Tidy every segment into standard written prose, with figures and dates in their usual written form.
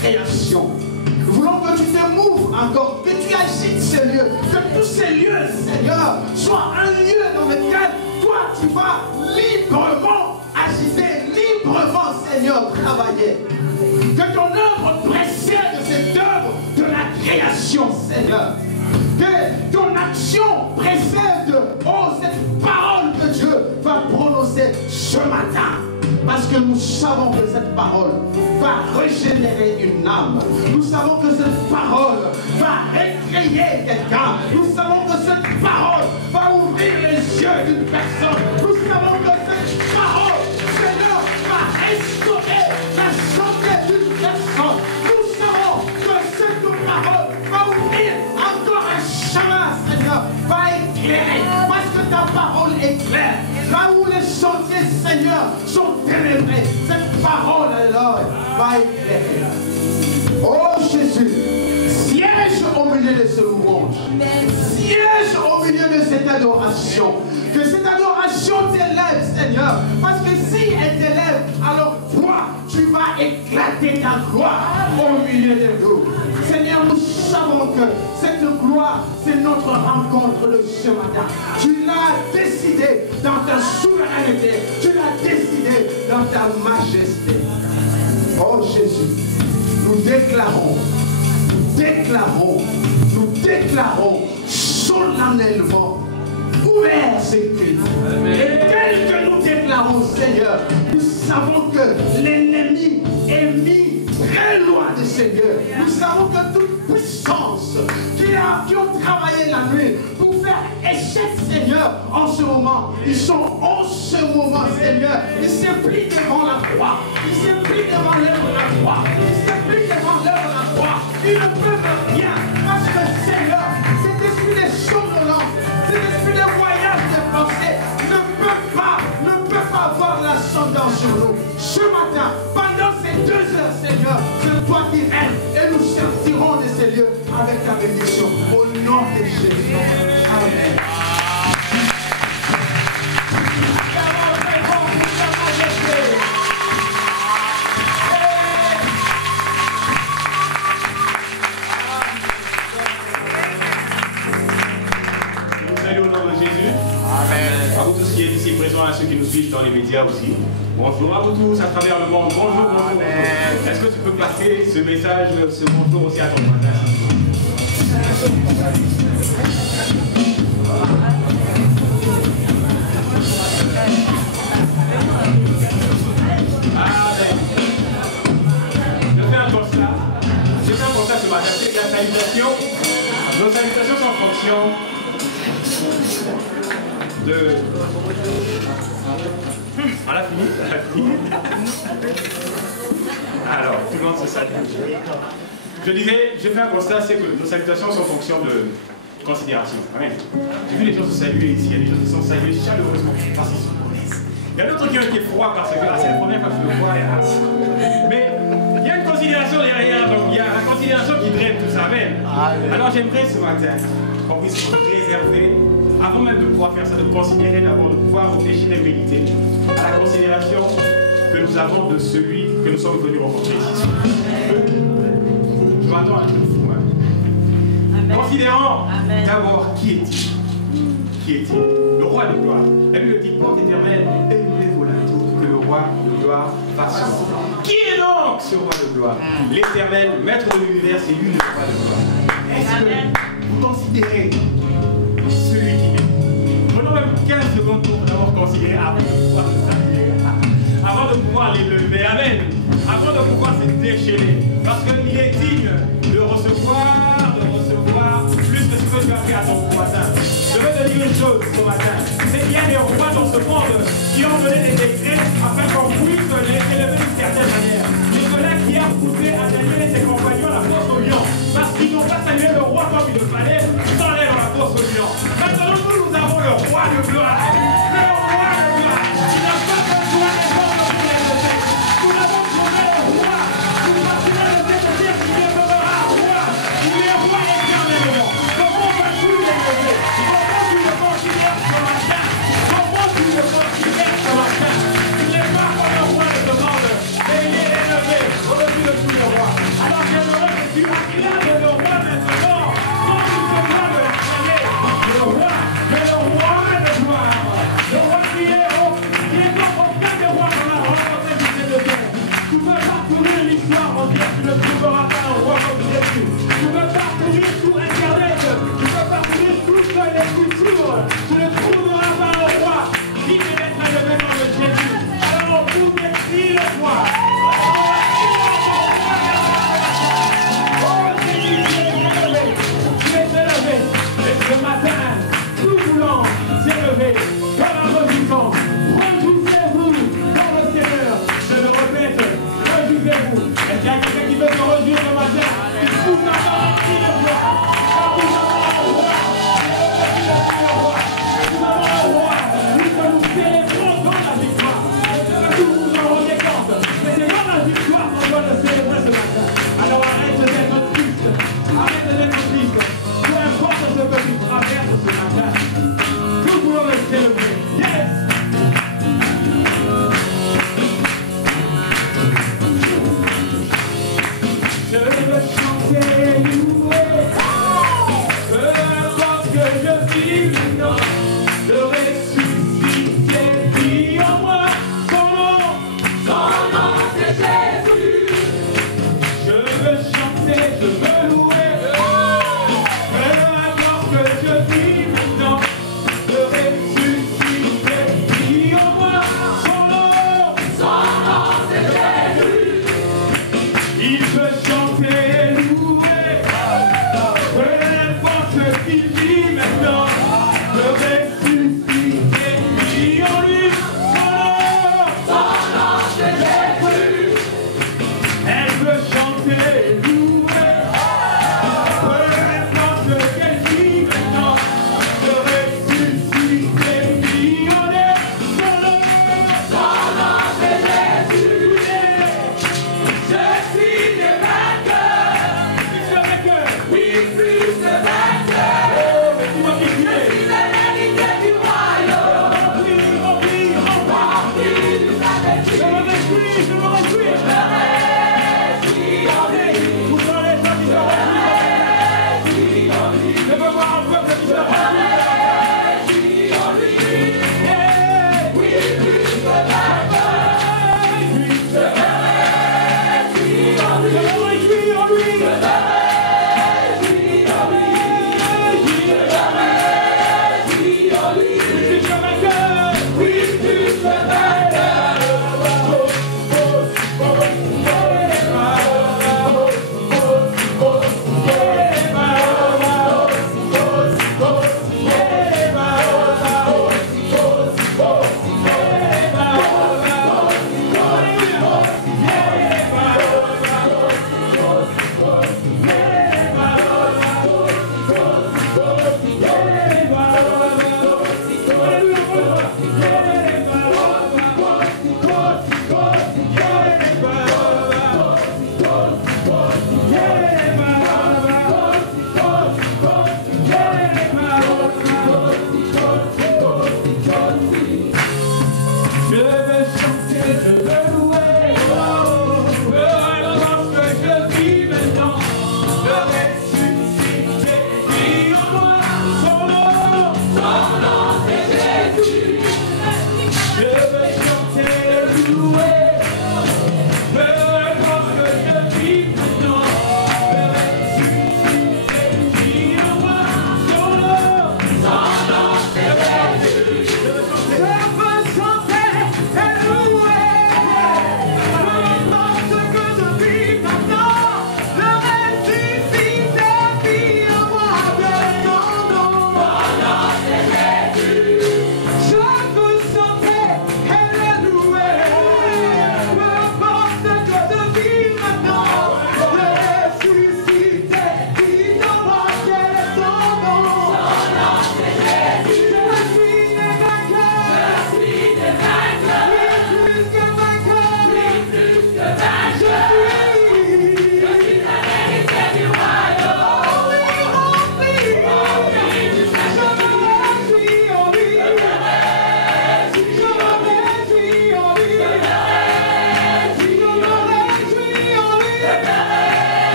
Création. Nous voulons que tu te mouves encore, que tu agites ces lieux, que tous ces lieux, Seigneur, soient un lieu dans lequel toi tu vas librement agiter, librement, Seigneur, travailler. Que ton œuvre précède cette œuvre de la création, Seigneur. Que ton action précède, oh, cette parole que Dieu va prononcer ce matin. Parce que nous savons que cette parole va régénérer une âme. Nous savons que cette parole va récréer quelqu'un. Nous savons que cette parole va ouvrir les yeux d'une personne. Nous savons que cette parole, Seigneur, va restaurer la santé d'une personne. Nous savons que cette parole va ouvrir encore un chemin, Seigneur, va éclairer. Parce que ta parole éclaire. Là où les sentiers, Seigneur, sont ténébrés, cette parole alors va éclairer. Oh Jésus, siège au milieu de ce louange. Siège au milieu de cette adoration. Que cette adoration t'élève, Seigneur. Parce que si elle t'élève, alors toi, tu vas éclater ta gloire au milieu de nous. Seigneur, nous savons que cette gloire, c'est notre rencontre de ce matin. Tu l'as décidé dans ta souveraineté. Tu l'as décidé dans ta majesté. Oh Jésus, nous déclarons solennellement ouvert ces clés. Et tel que nous déclarons, Seigneur, nous savons que l'ennemi est mis très loin de ces lieux. Nous savons que toute puissance qui ont travaillé la nuit pour faire échec, Seigneur, en ce moment, ils sont en ce moment, Seigneur, ils se plient devant la croix, ils se plient devant l'œuvre de la croix, ils se plient devant l'œuvre de la croix, ils ne peuvent rien, parce que, Seigneur, cet esprit de somnolence, cet esprit de voyage de pensée ne peut pas avoir l'ascendant sur nous. Ce matin, pendant ces 2 heures, Seigneur, c'est toi qui règnes et nous sortirons de ces lieux avec ta bénédiction. Au nom de Jésus. Amen. À ceux qui nous suivent dans les médias aussi. Bonjour à vous tous à travers le monde. Bonjour, bonjour. Est-ce que tu peux passer ce message, ce bonjour aussi à ton frère? Je fais un constat. matin, c'est la salutation. Nos salutations sont en fonction de... Elle a fini, elle a fini. Alors, tout le monde se salue. Je disais, j'ai fait un constat, c'est que nos salutations sont en fonction de considération. Ouais. J'ai vu les gens se saluer ici, il y a des gens qui sont salués chaleureusement parce qu'ils se connaissent. Il y a d'autres qui ont été froids parce que c'est la première fois que je le vois. Mais il y a une considération derrière, donc il y a la considération qui draine tout ça même. Alors j'aimerais ce matin qu'on puisse se réserver, avant même de pouvoir faire ça, de considérer d'abord, de pouvoir réfléchir et méditer à la considération que nous avons de celui que nous sommes venus rencontrer ici. Je m'attends à tout fou. Considérons d'abord qui est-il. Qui est-il? Le roi de gloire. La Bible dit porte éternelle, élevez-vous là que le roi de gloire fasse. Qui est donc ce roi de gloire? L'éternel, maître de l'univers, c'est lui le roi de gloire. Est-ce que vous considérez celui qui est? Prenons même 15 secondes pour d'abord considérer avant de pouvoir se saluer, avant de pouvoir les lever. Amen. Avant de pouvoir se déchaîner. Parce qu'il est digne de recevoir plus que ce que tu as fait à ton voisin. Je veux te dire une chose ce matin, c'est qu'il y a des rois dans ce monde qui ont donné des décrets afin qu'on puisse les élever d'une certaine manière. Mais cela qui a poussé à Daniel et ses compagnons la fosse au lion, parce qu'ils n'ont pas salué le roi comme il le fallait, sans aller dans la fosse au lion. Maintenant nous avons le roi de gloire. Le roi de gloire. Il n'a pas besoin des forces pour l'élever. Nous avons trouvé le roi. Nous partirons de cette terre qui demeurera roi. Il est roi éternellement. Comment vas-tu l'élever? Comment tu le considères ce matin? Comment tu le considères ce matin? Il n'est pas comme un roi de ce monde, mais il est élevé au-dessus de tous les rois. Alors j'aimerais que tu acclames le roi maintenant, sans tu te dois de l'acclamer. Le roi, mais le roi de gloire.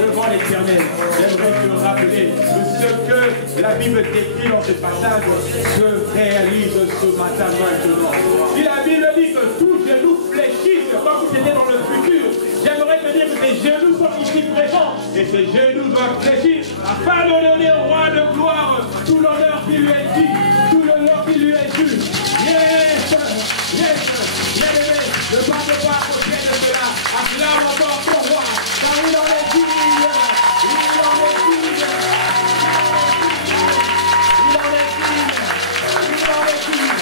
devant l'Éternel. J'aimerais te rappeler que ce que la Bible décrit dans ce passage se réalise ce matin maintenant. Si la Bible dit que tous genoux fléchissent comme si c'était dans le futur, j'aimerais te dire que tes genoux sont ici présents et ces genoux doivent fléchir afin de donner au roi de gloire tout l'honneur qui lui est dit, tout l'honneur qui lui est dû. Yes, yes, bien-aimé, ne parle pas à côté de cela. Acclame encore ton roi, car il en est digne, il en est digne, il en est digne, il en est digne.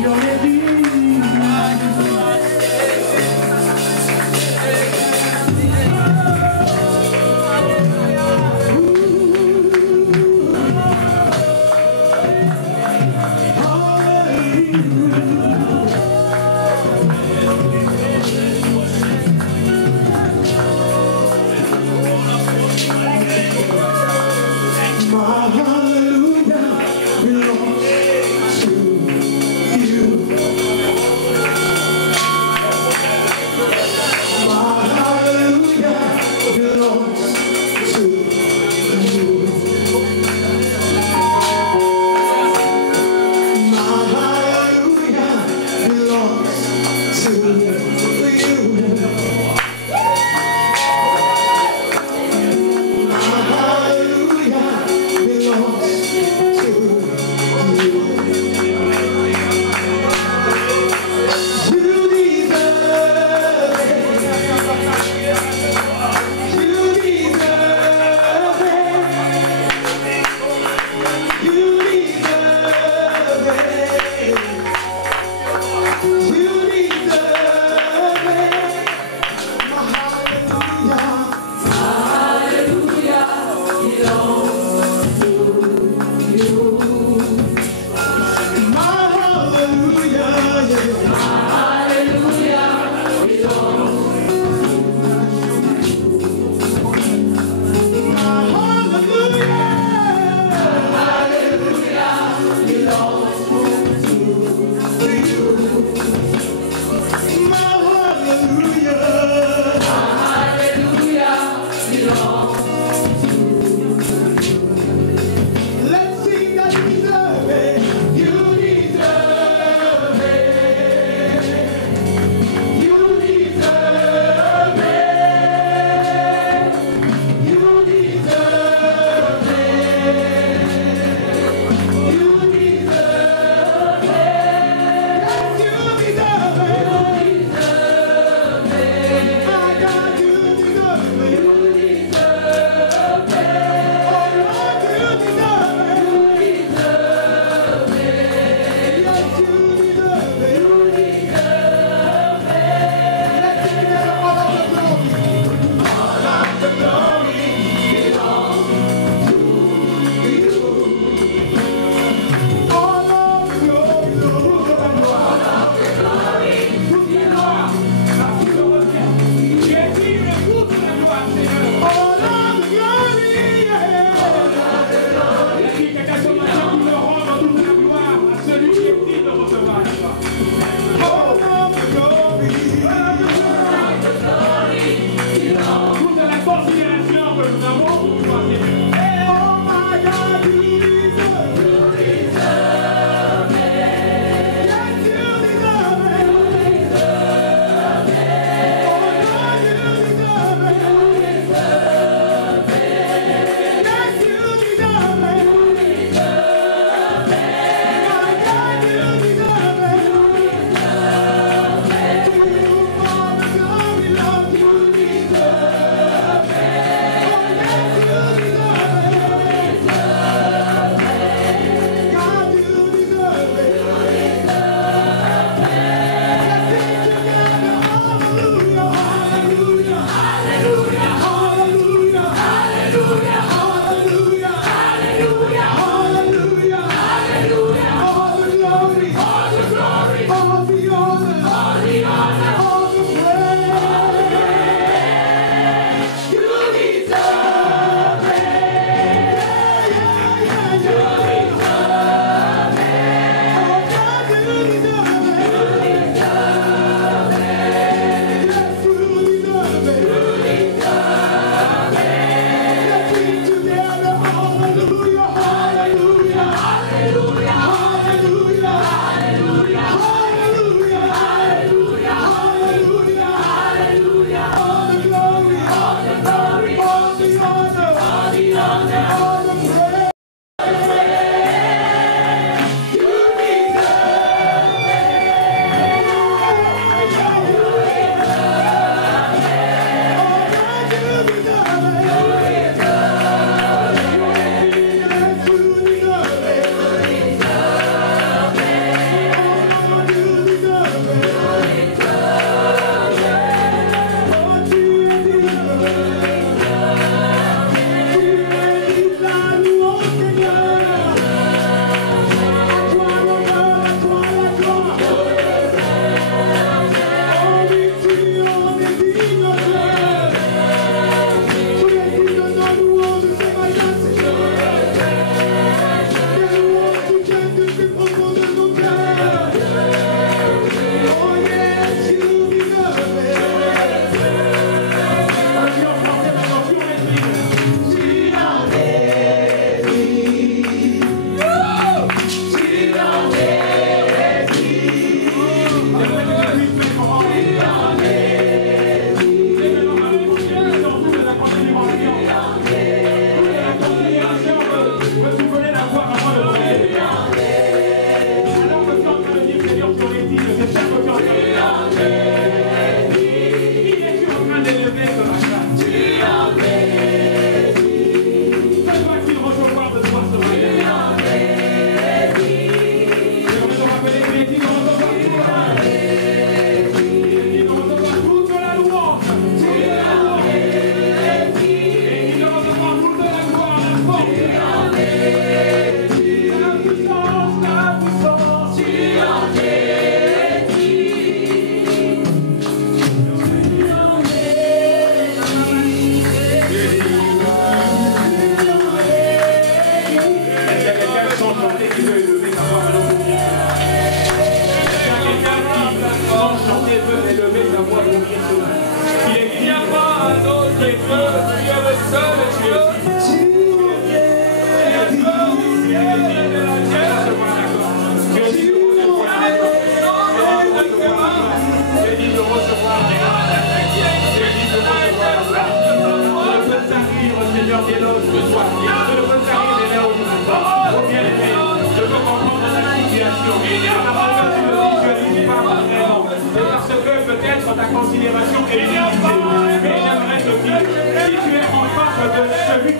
Il en est digne. Belongs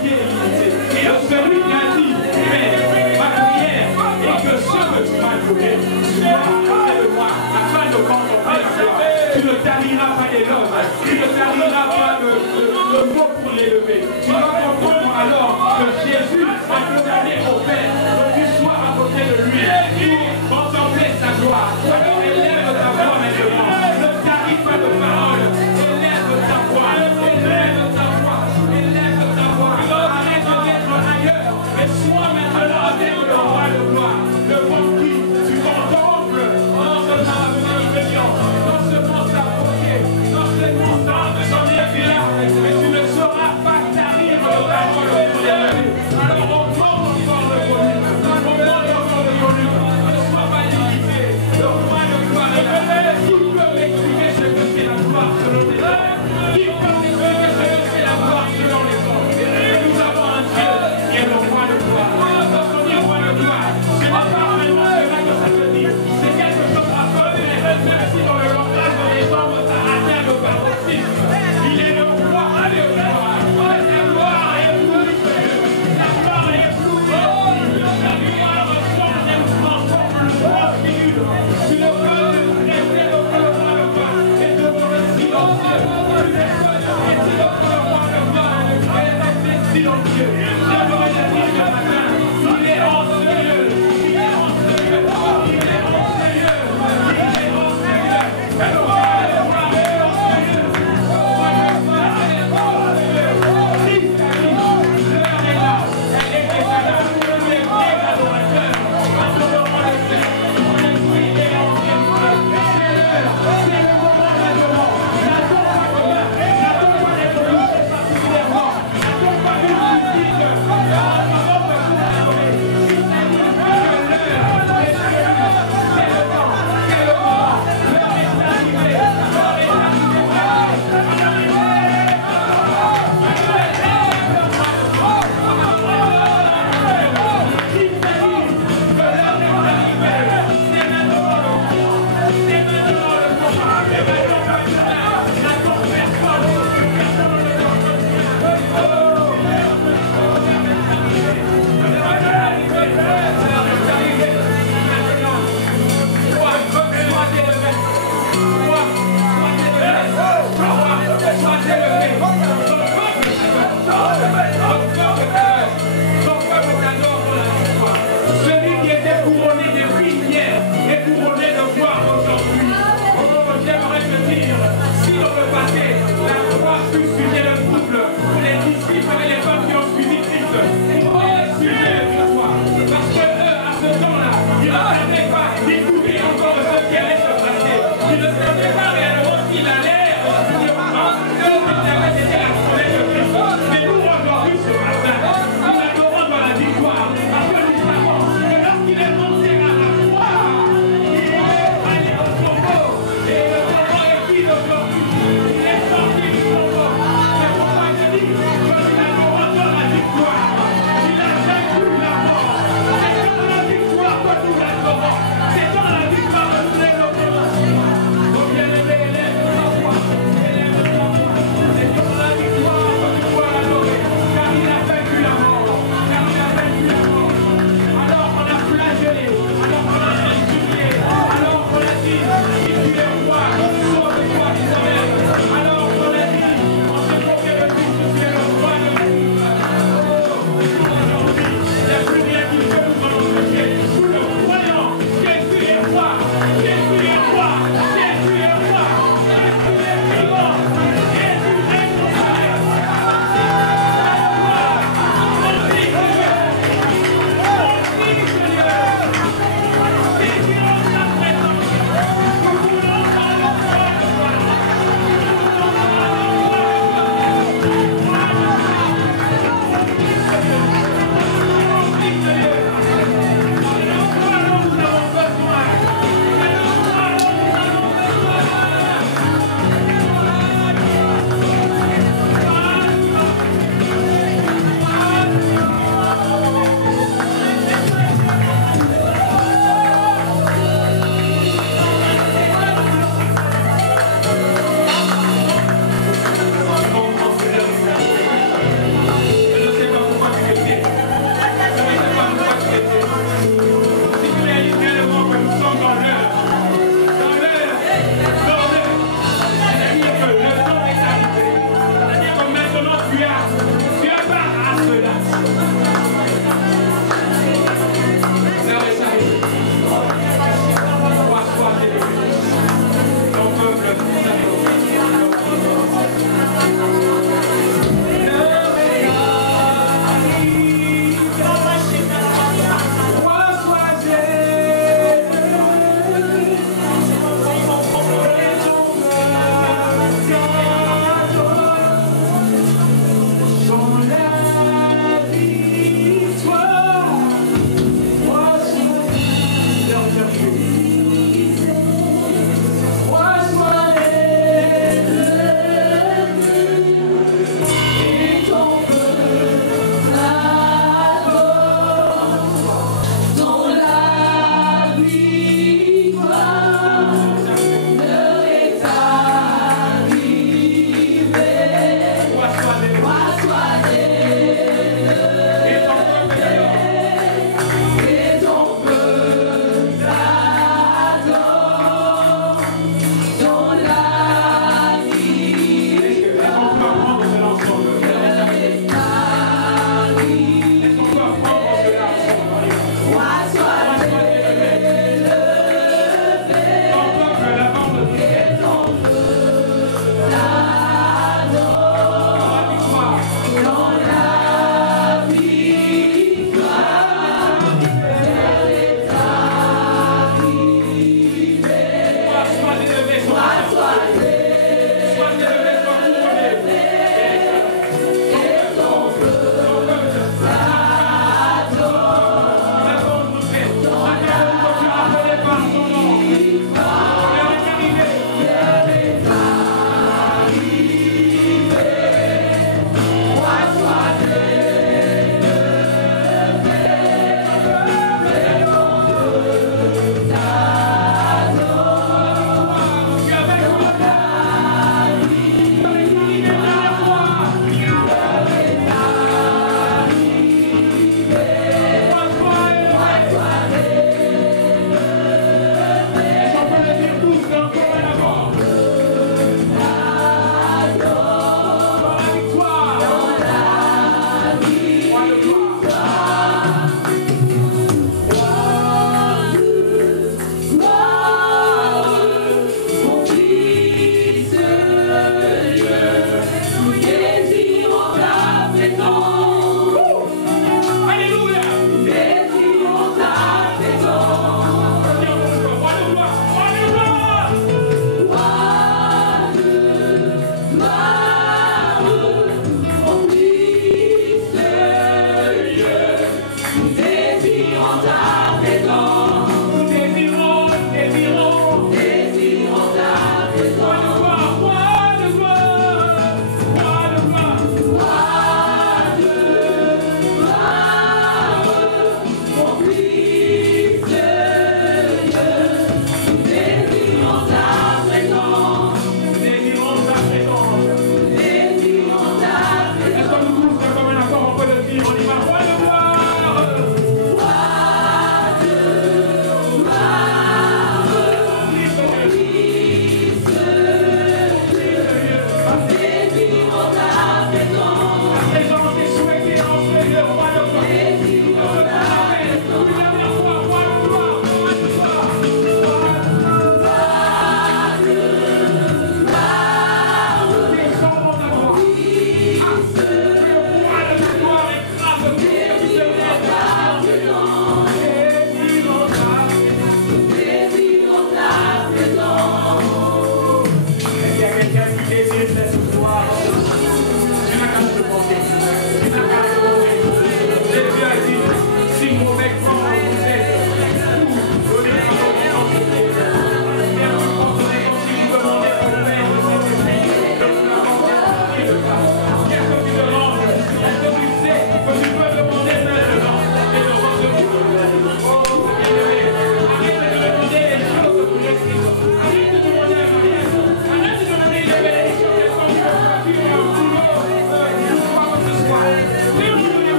qui est limité. Et à celui qui a dit, mais ma prière est que ce que tu m'as donné, tu vas apporter de moi afin de contempler la gloire. Tu ne tariras pas d'éloge, tu ne tariras pas de mots pour l'élever. Tu vas comprendre alors que Jésus a demandé au Père que tu sois à côté de lui pour contempler sa gloire. Alors élève ta voix maintenant. Ne taris pas de parole. Élève ta voix. Élève ta voix. Élève ta voix. Arrête d'être ailleurs et sois maintenant avec le roi de gloire. Devant qui tu contemples non seulement la bénédiction, non seulement sa beauté, non seulement son influence, mais tu ne sauras pas tarir de parole pour l'élever. Alors augmente encore le volume. Augmente encore le volume. Ne sois pas limité. Le roi de gloire est là. Qui peut m'expliquer ce que c'est la gloire selon les hommes? Qui peut m'expliquer ce que c'est la gloire selon les hommes? Nous avons un Dieu qui est le roi de gloire.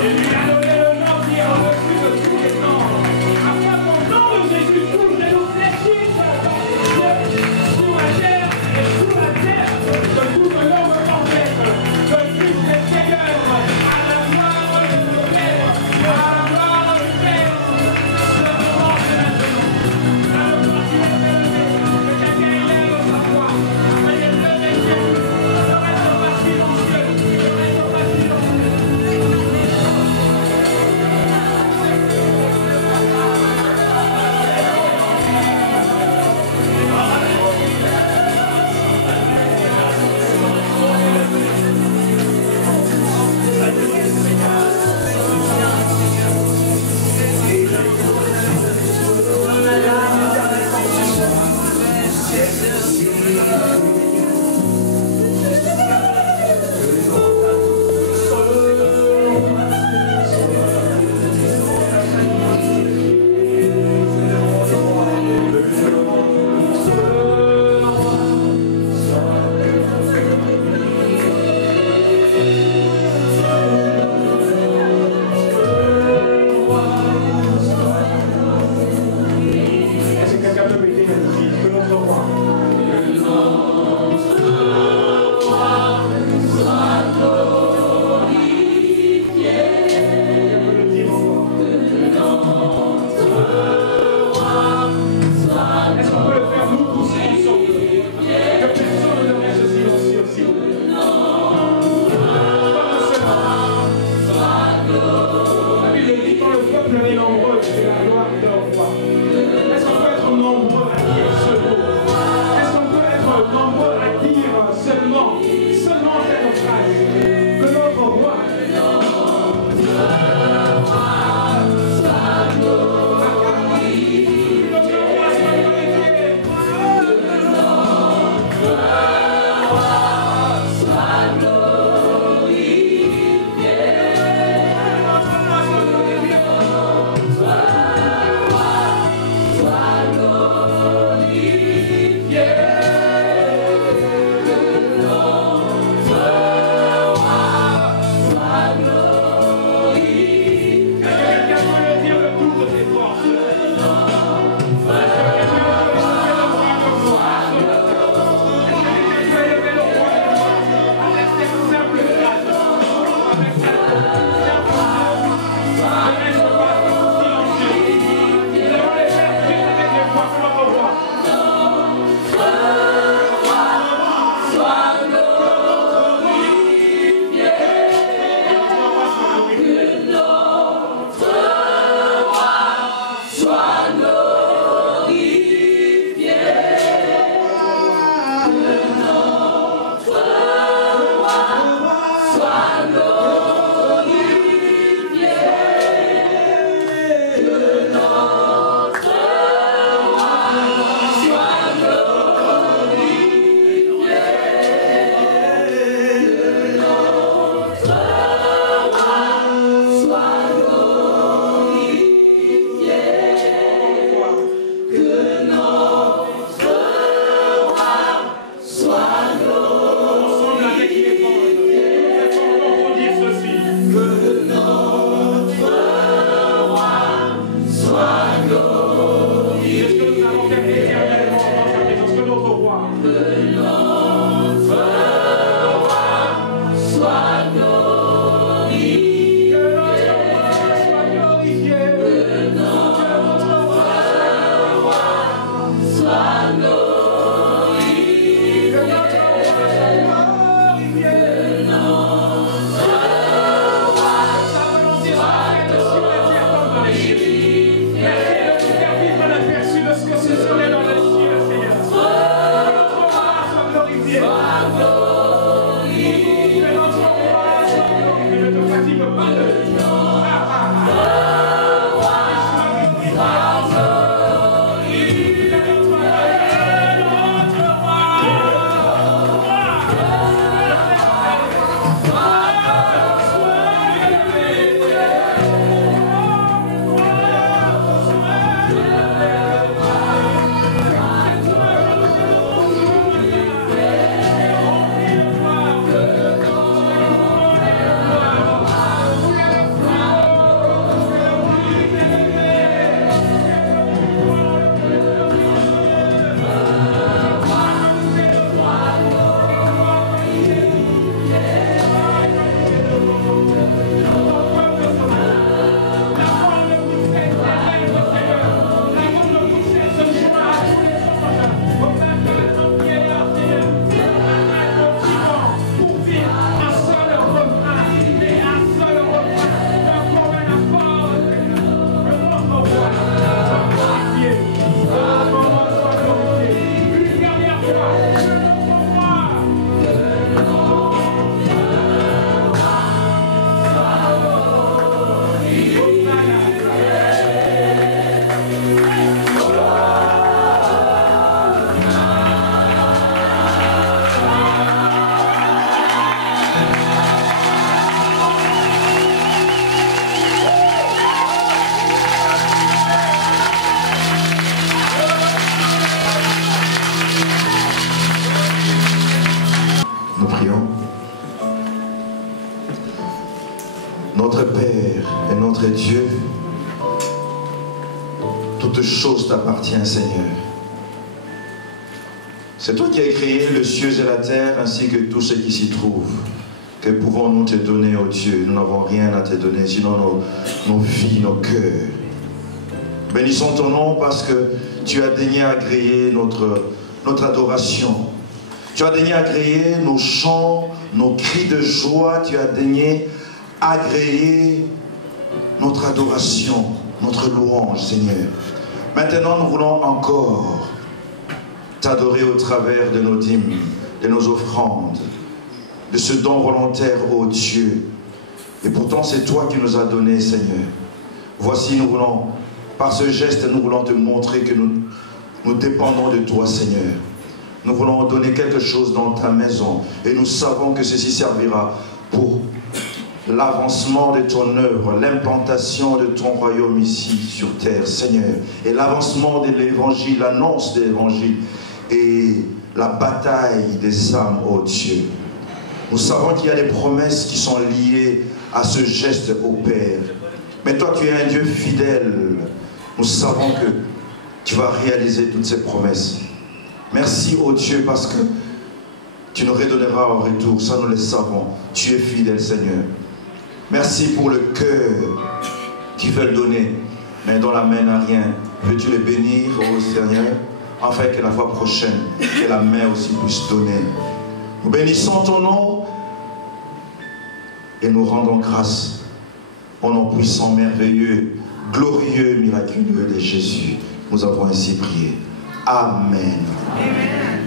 Et lui a donné le nom qui est au-dessus de tous les noms. Afin qu'au nom de Jésus, tous les noms fléchissent sur la terre et sous la terre, de tout le nom confesse que Christ est Seigneur, à la gloire de Père, à la gloire du Père. Je demande maintenant, à le continuer de lever, que quelqu'un élève sa voix, afin de lever Jésus. Ne reste pas silencieux, ne reste pas silencieux. Est-ce que quelqu'un peut m'aider à dire que notre roi, est-ce qu'on peut le faire nous tous ensemble? Que personne ne reste silencieux, s'il vous plaît. Pas un seul homme. La Bible dit quand le peuple est nombreux, c'est la gloire de leur roi. Est-ce qu'on peut être nombreux à dire ce mot? Est-ce qu'on peut être nombreux à dire seulement cette phrase? Que notre roi Père et notre Dieu, toute chose t'appartient, Seigneur. C'est toi qui as créé le ciel et la terre ainsi que tout ce qui s'y trouve. Que pouvons-nous te donner, ô Dieu? Nous n'avons rien à te donner, sinon nos vies, nos cœurs. Bénissons ton nom parce que tu as daigné agréer notre adoration. Tu as daigné agréer nos chants, nos cris de joie. Tu as daigné agréer notre adoration, notre louange, Seigneur. Maintenant, nous voulons encore t'adorer au travers de nos dîmes, de nos offrandes, de ce don volontaire, ô Dieu. Et pourtant, c'est toi qui nous as donné, Seigneur. Voici, nous voulons, par ce geste, nous voulons te montrer que nous dépendons de toi, Seigneur. Nous voulons donner quelque chose dans ta maison. Et nous savons que ceci servira pour l'avancement de ton œuvre, l'implantation de ton royaume ici sur terre, Seigneur. Et l'avancement de l'évangile, l'annonce de l'évangile et la bataille des âmes, ô Dieu. Nous savons qu'il y a des promesses qui sont liées à ce geste au Père. Mais toi, tu es un Dieu fidèle. Nous savons que tu vas réaliser toutes ces promesses. Merci, ô Dieu, parce que tu nous redonneras en retour. Ça, nous le savons. Tu es fidèle, Seigneur. Merci pour le cœur qui veut le donner, mais dont la main n'a rien. Veux-tu le bénir, ô Seigneur, afin que la fois prochaine, que la main aussi puisse donner. Nous bénissons ton nom et nous rendons grâce au nom puissant, merveilleux, glorieux, miraculeux de Jésus. Nous avons ainsi prié. Amen. Amen.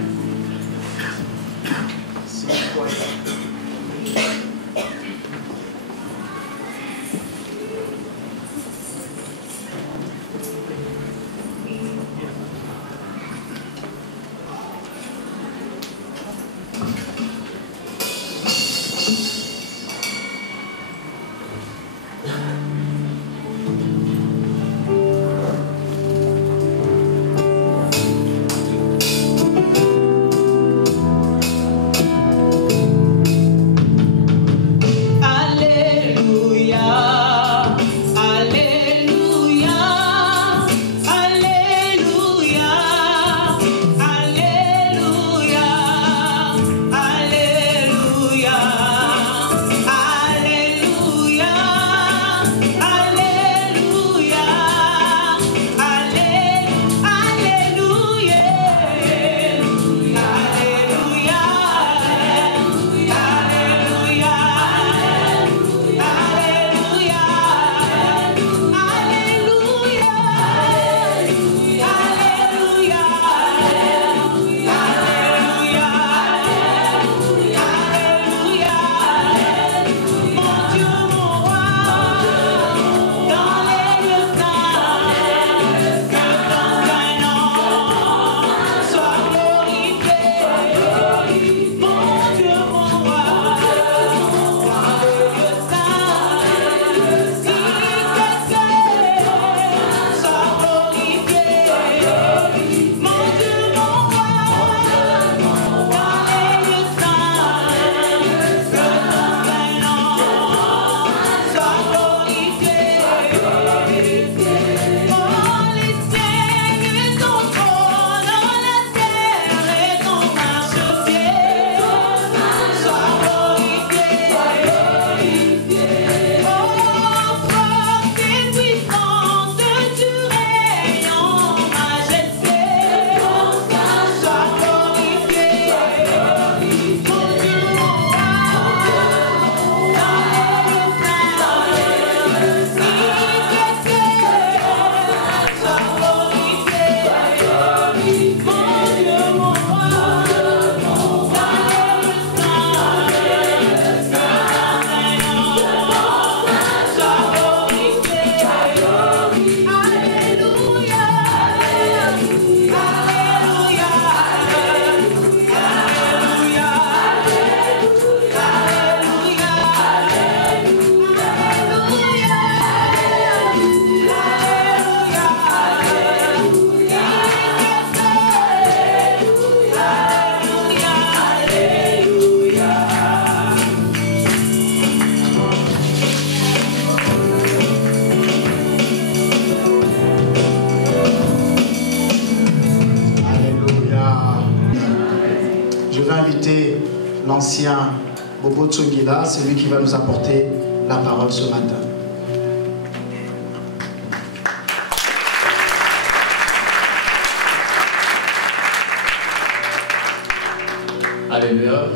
l'ancien Bobo Tsongila, c'est lui qui va nous apporter la parole ce matin. Alléluia.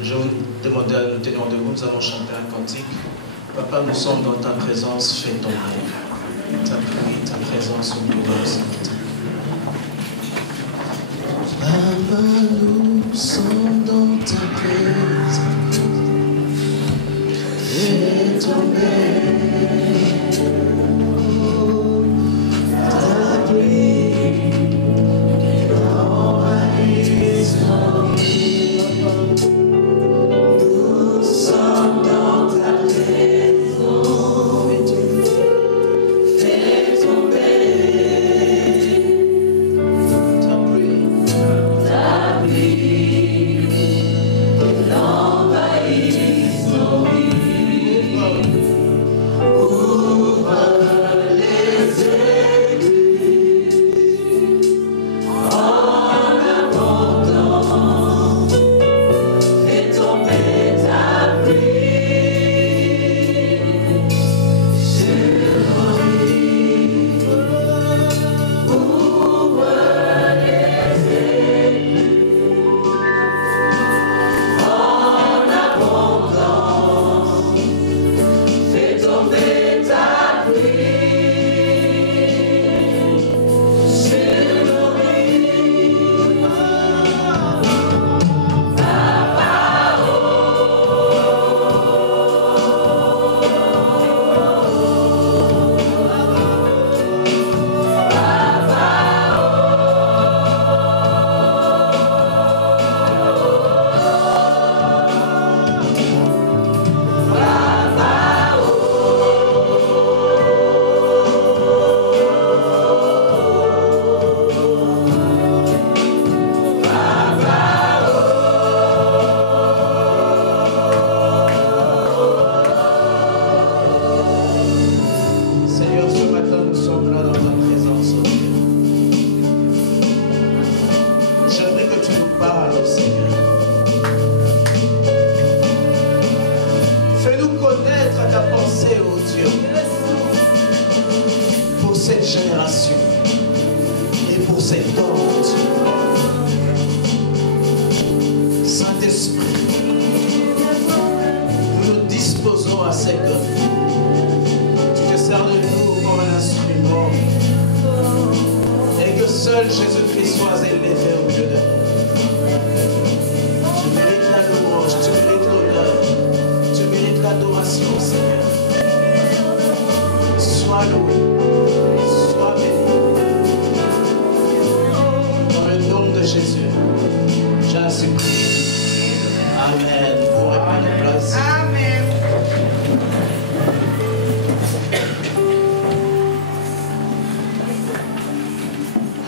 Je vous demande à nous tenir debout, nous allons chanter un cantique. Papa, nous sommes dans ta présence, fais ton rêve. Ta pluie, ta présence au milieu de ce matin. Papa, nous sommes dans ta présence, fais tomber ta pluie.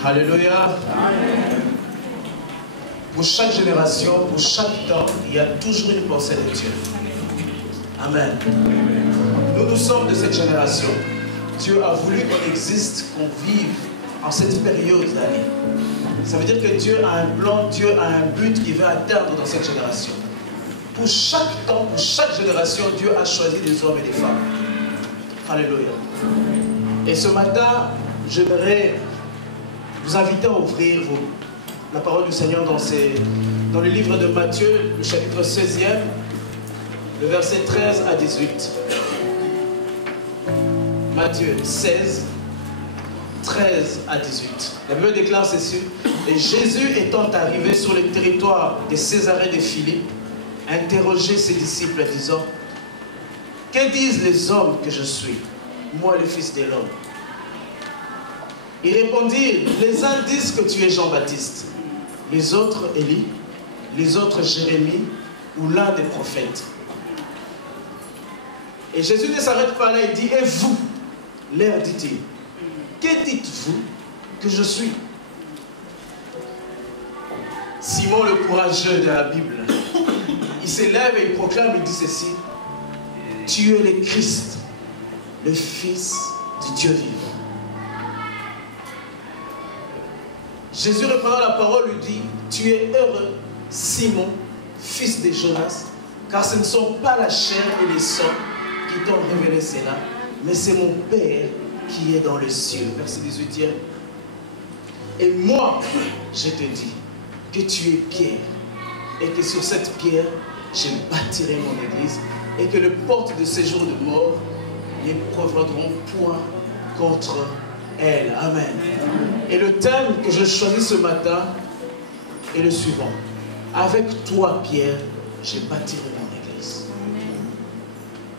Alléluia. Pour chaque génération, pour chaque temps, il y a toujours une pensée de Dieu. Amen. Nous sommes de cette génération. Dieu a voulu qu'on existe, qu'on vive en cette période d'année. Ça veut dire que Dieu a un plan, Dieu a un but qu'il veut atteindre dans cette génération. Pour chaque temps, pour chaque génération, Dieu a choisi des hommes et des femmes. Alléluia. Et ce matin, j'aimerais vous inviter à ouvrir la parole du Seigneur dans le livre de Matthieu, le chapitre 16e, le verset 13 à 18. Matthieu 16, 13 à 18. La Bible déclare ceci. Et Jésus étant arrivé sur le territoire de Césarée de Philippe, interrogeait ses disciples disant, que disent les hommes que je suis, moi le Fils de l'homme? Ils répondirent, les uns disent que tu es Jean-Baptiste, les autres Élie, les autres Jérémie ou l'un des prophètes. Et Jésus ne s'arrête pas là, il dit, et vous, leur dit-il, que dites-vous que je suis? Simon le courageux de la Bible, il s'élève et il proclame, il dit ceci, tu es le Christ, le Fils du Dieu vivant. Jésus reprenant la parole lui dit, tu es heureux, Simon, fils de Jonas, car ce ne sont pas la chair et les sangs qui t'ont révélé cela, mais c'est mon Père qui est dans les cieux. Verset 18. Et moi, je te dis que tu es Pierre, et que sur cette pierre, je bâtirai mon église, et que les portes de séjour de mort ne prévaudront point contre elle. Amen. Et le thème que je choisis ce matin est le suivant. Avec toi, Pierre, je bâtirai mon église.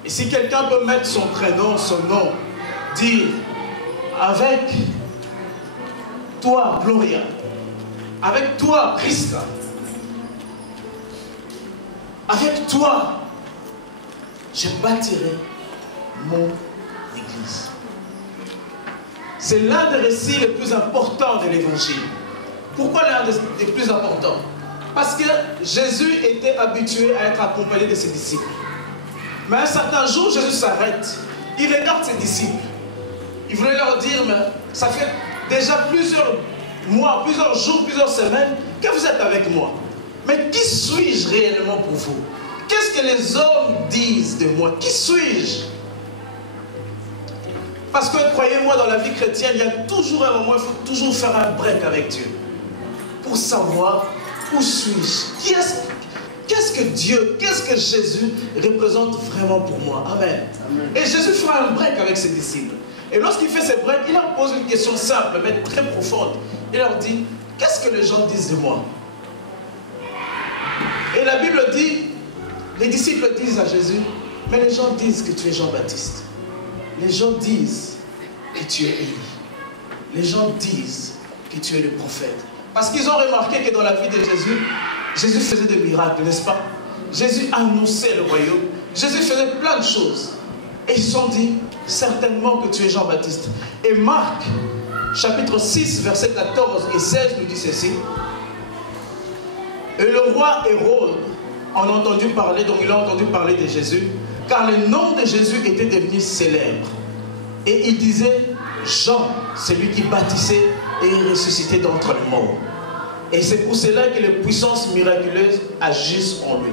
Et si quelqu'un peut mettre son prénom, son nom, dire avec toi, Gloria, avec toi, Christa, avec toi, je bâtirai mon église. C'est l'un des récits les plus importants de l'évangile. Pourquoi l'un des plus importants? Parce que Jésus était habitué à être accompagné de ses disciples. Mais un certain jour, Jésus s'arrête. Il regarde ses disciples. Il voulait leur dire, mais ça fait déjà plusieurs mois, plusieurs jours, plusieurs semaines que vous êtes avec moi. Mais qui suis-je réellement pour vous? Qu'est-ce que les hommes disent de moi? Qui suis-je? Parce que croyez-moi, dans la vie chrétienne, il y a toujours un moment, il faut toujours faire un break avec Dieu. Pour savoir où suis-je? Qu'est-ce que Dieu, qu'est-ce que Jésus représente vraiment pour moi? Amen. Amen. Et Jésus fera un break avec ses disciples. Et lorsqu'il fait ce break, il leur pose une question simple, mais très profonde. Il leur dit, qu'est-ce que les gens disent de moi? Et la Bible dit, les disciples disent à Jésus, mais les gens disent que tu es Jean-Baptiste. Les gens disent que tu es Élie. Les gens disent que tu es le prophète. Parce qu'ils ont remarqué que dans la vie de Jésus, Jésus faisait des miracles, n'est-ce pas? Jésus annonçait le royaume. Jésus faisait plein de choses. Et ils se sont dit, certainement que tu es Jean-Baptiste. Et Marc, chapitre 6, versets 14 et 16, nous dit ceci. Et le roi Hérode en a entendu parler, donc il a entendu parler de Jésus, car le nom de Jésus était devenu célèbre. Et il disait, Jean, celui qui baptisait et ressuscité d'entre les morts. Et c'est pour cela que les puissances miraculeuses agissent en lui.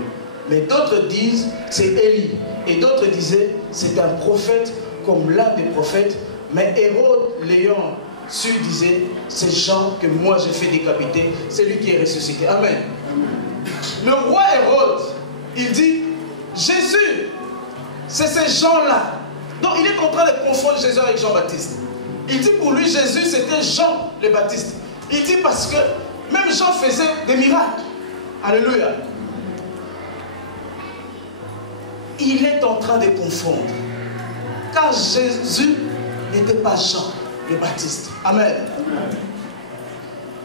Mais d'autres disent, c'est Élie. Et d'autres disaient, c'est un prophète comme l'un des prophètes. Mais Hérode, l'ayant su, disait, c'est Jean que moi j'ai fait décapiter, c'est lui qui est ressuscité. Amen. Le roi Hérode, il dit, Jésus, c'est ces gens-là. Donc il est en train de confondre Jésus avec Jean-Baptiste. Il dit pour lui, Jésus, c'était Jean le Baptiste. Il dit parce que même Jean faisait des miracles. Alléluia. Il est en train de confondre. Car Jésus n'était pas Jean le Baptiste. Amen.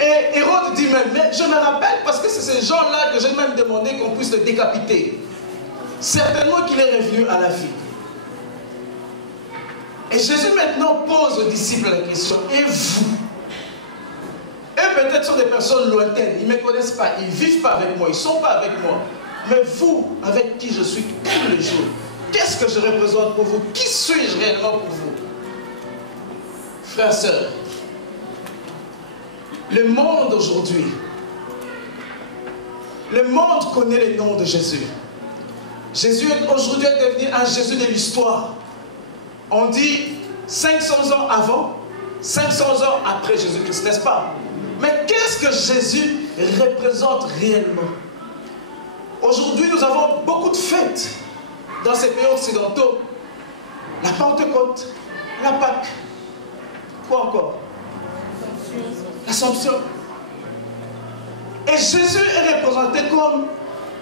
Et Hérode dit même, mais je me rappelle parce que c'est ces gens-là que j'ai même demandé qu'on puisse le décapiter. Certainement qu'il est revenu à la vie. Et Jésus maintenant pose aux disciples la question, et vous? Eux peut-être sont des personnes lointaines, ils ne me connaissent pas, ils ne vivent pas avec moi, ils ne sont pas avec moi. Mais vous, avec qui je suis tous les jours, qu'est-ce que je représente pour vous? Qui suis-je réellement pour vous? Frères et sœurs, le monde aujourd'hui, le monde connaît le nom de Jésus. Jésus aujourd'hui est devenu un Jésus de l'histoire. On dit 500 ans avant, 500 ans après Jésus-Christ, n'est-ce pas? Mais qu'est-ce que Jésus représente réellement? Aujourd'hui, nous avons beaucoup de fêtes dans ces pays occidentaux. La Pentecôte, la Pâque, quoi encore? L'Assomption. Et Jésus est représenté comme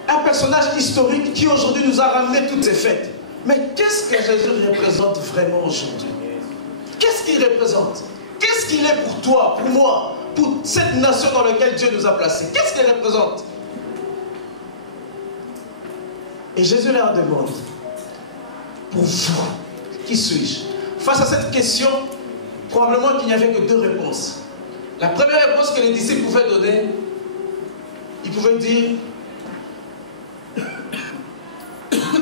un personnage historique qui aujourd'hui nous a ramené toutes ces fêtes. Mais qu'est-ce que Jésus représente vraiment aujourd'hui? Qu'est-ce qu'il représente? Qu'est-ce qu'il est pour toi, pour moi, pour cette nation dans laquelle Dieu nous a placés? Qu'est-ce qu'il représente? Et Jésus leur demande, pour vous, qui suis-je? Face à cette question, probablement qu'il n'y avait que deux réponses. La première réponse que les disciples pouvaient donner, ils pouvaient dire,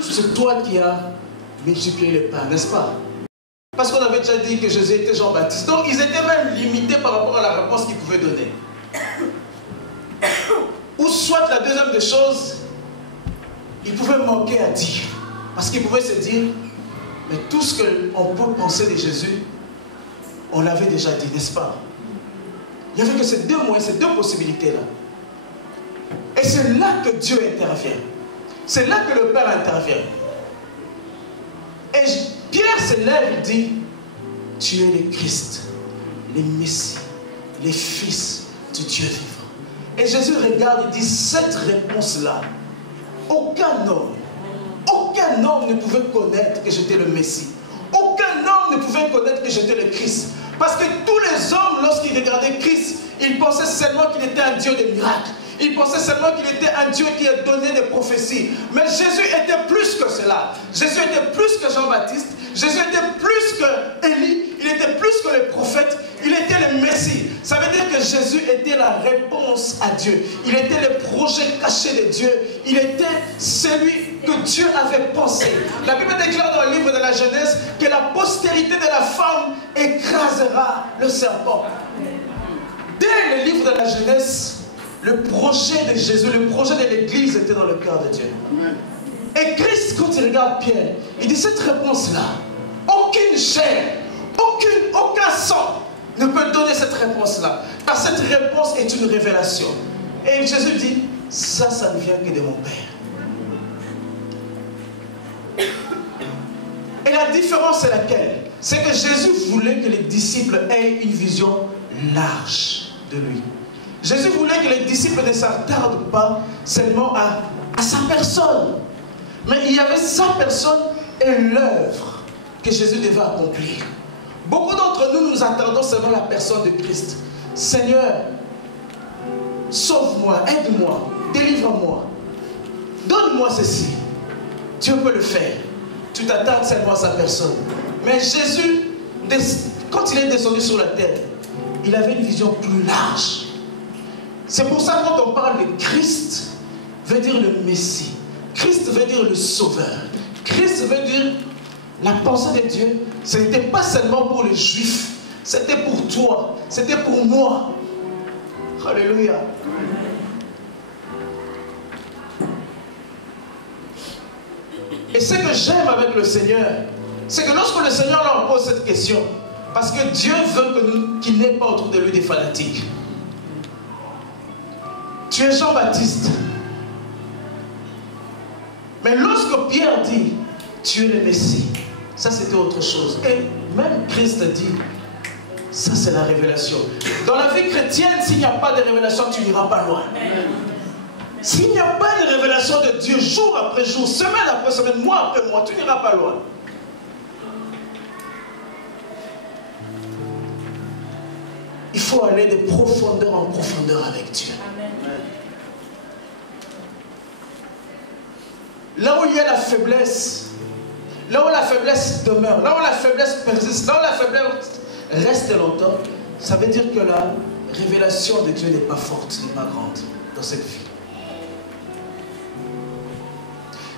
c'est toi qui as multiplié les pains, n'est-ce pas? Parce qu'on avait déjà dit que Jésus était Jean-Baptiste. Donc ils étaient même limités par rapport à la réponse qu'ils pouvaient donner. Ou soit la deuxième des choses, il pouvait manquer à dire. Parce qu'il pouvait se dire, mais tout ce qu'on peut penser de Jésus, on l'avait déjà dit, n'est-ce pas? Il n'y avait que ces deux moyens, ces deux possibilités-là. Et c'est là que Dieu intervient. C'est là que le Père intervient. Et Pierre se lève et dit, tu es le Christ, le Messie, le Fils du Dieu vivant. Et Jésus regarde et dit, cette réponse-là, aucun homme ne pouvait connaître que j'étais le Messie. Aucun homme ne pouvait connaître que j'étais le Christ. Parce que tous les hommes, lorsqu'ils regardaient Christ, ils pensaient seulement qu'il était un Dieu de miracles. Ils pensaient seulement qu'il était un Dieu qui a donné des prophéties. Mais Jésus était plus que cela. Jésus était plus que Jean-Baptiste. Jésus était plus que Élie. Il était plus que les prophètes. Il était le Messie. Ça veut dire que Jésus était la réponse à Dieu. Il était le projet caché de Dieu. Il était celui que Dieu avait pensé. La Bible déclare dans le livre de la Genèse que la postérité de la femme écrasera le serpent. Dès le livre de la Genèse, le projet de Jésus, le projet de l'Église était dans le cœur de Dieu. Et Christ, quand il regarde Pierre, il dit cette réponse-là, aucune chair, aucun sang ne peut donner cette réponse-là. Car cette réponse est une révélation. Et Jésus dit, ça ne vient que de mon Père. Et la différence est laquelle? C'est que Jésus voulait que les disciples aient une vision large de lui. Jésus voulait que les disciples ne s'attardent pas seulement à sa personne. Mais il y avait sa personne et l'œuvre que Jésus devait accomplir. Beaucoup d'entre nous nous attardons seulement à la personne de Christ. Seigneur, sauve-moi, aide-moi, délivre-moi. Donne-moi ceci. Dieu peut le faire. Tu t'attardes seulement à sa personne. Mais Jésus, quand il est descendu sur la terre, il avait une vision plus large. C'est pour ça que quand on parle de Christ, veut dire le Messie. Christ veut dire le Sauveur. Christ veut dire la pensée de Dieu. Ce n'était pas seulement pour les Juifs. C'était pour toi. C'était pour moi. Alléluia. Et ce que j'aime avec le Seigneur, c'est que lorsque le Seigneur leur pose cette question, parce que Dieu veut qu'il n'ait pas autour de lui des fanatiques. Tu es Jean-Baptiste. Mais lorsque Pierre dit, tu es le Messie, ça c'était autre chose. Et même Christ dit, ça c'est la révélation. Dans la vie chrétienne, s'il n'y a pas de révélation, tu n'iras pas loin. S'il n'y a pas de révélation de Dieu jour après jour, semaine après semaine, mois après mois, tu n'iras pas loin. Il faut aller de profondeur en profondeur avec Dieu. Là où il y a la faiblesse, là où la faiblesse demeure, là où la faiblesse persiste, là où la faiblesse reste longtemps, ça veut dire que la révélation de Dieu n'est pas forte, n'est pas grande dans cette vie.